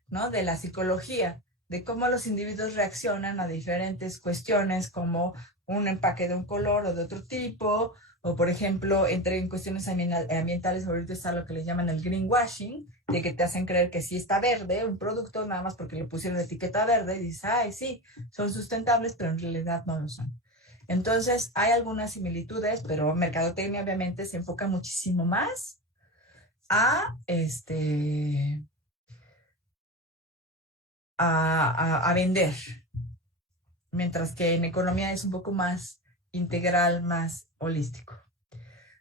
¿no? De la psicología, de cómo los individuos reaccionan a diferentes cuestiones como un empaque de un color o de otro tipo, o por ejemplo, entre en cuestiones ambientales, ahorita está lo que le llaman el greenwashing, de que te hacen creer que sí está verde un producto nada más porque le pusieron etiqueta verde y dices, ay, sí, son sustentables, pero en realidad no lo son. Entonces, hay algunas similitudes, pero mercadotecnia obviamente se enfoca muchísimo más a vender, mientras que en economía es un poco más integral, más holístico.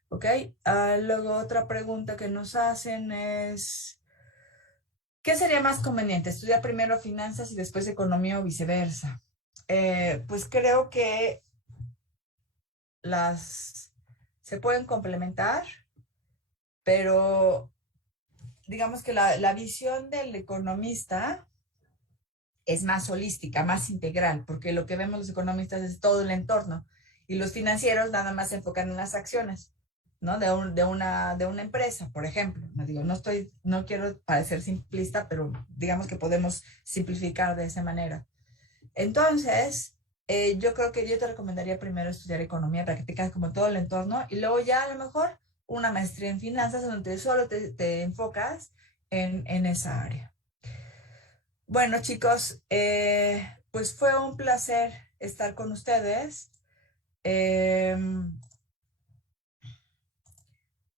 ¿Ok? Luego otra pregunta que nos hacen es, ¿qué sería más conveniente? ¿Estudiar primero finanzas y después economía o viceversa? Pues creo que se pueden complementar, pero digamos que la visión del economista es más holística, más integral, porque lo que vemos los economistas es todo el entorno y los financieros nada más se enfocan en las acciones, ¿no? De una empresa, por ejemplo. No quiero parecer simplista, pero digamos que podemos simplificar de esa manera. Entonces, yo creo que yo te recomendaría primero estudiar economía para que te quedes como todo el entorno y luego ya a lo mejor una maestría en finanzas donde solo te enfocas en esa área. Bueno, chicos, pues fue un placer estar con ustedes.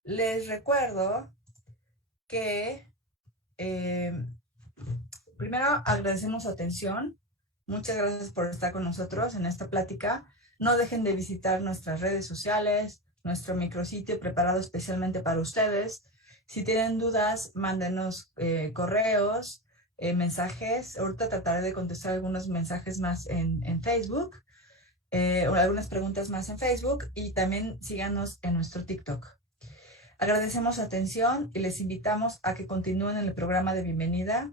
Les recuerdo que primero agradecemos su atención. Muchas gracias por estar con nosotros en esta plática. No dejen de visitar nuestras redes sociales, nuestro micrositio preparado especialmente para ustedes. Si tienen dudas, mándenos correos, mensajes. Ahorita trataré de contestar algunos mensajes más en Facebook, o algunas preguntas más en Facebook, y también síganos en nuestro TikTok. Agradecemos su atención y les invitamos a que continúen en el programa de bienvenida.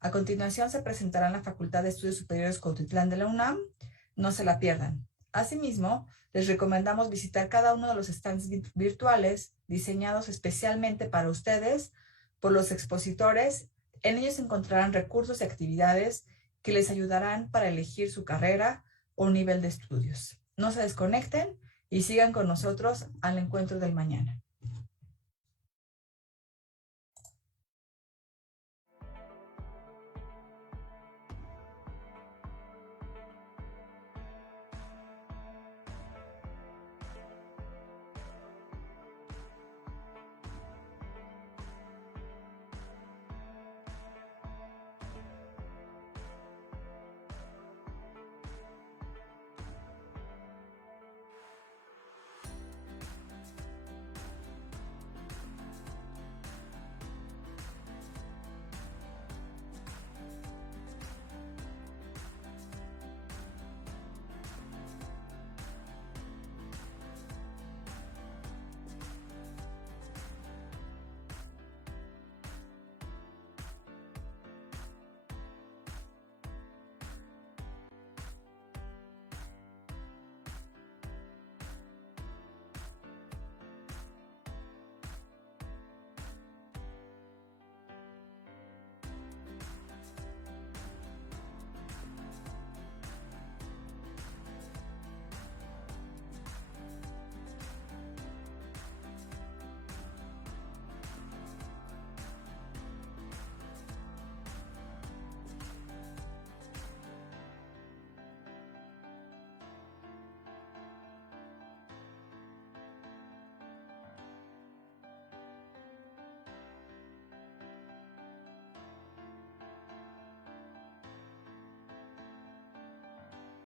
A continuación se presentará en la Facultad de Estudios Superiores Cuautitlán de la UNAM. No se la pierdan. Asimismo, les recomendamos visitar cada uno de los stands virtuales diseñados especialmente para ustedes por los expositores. En ellos encontrarán recursos y actividades que les ayudarán para elegir su carrera o nivel de estudios. No se desconecten y sigan con nosotros al encuentro del mañana.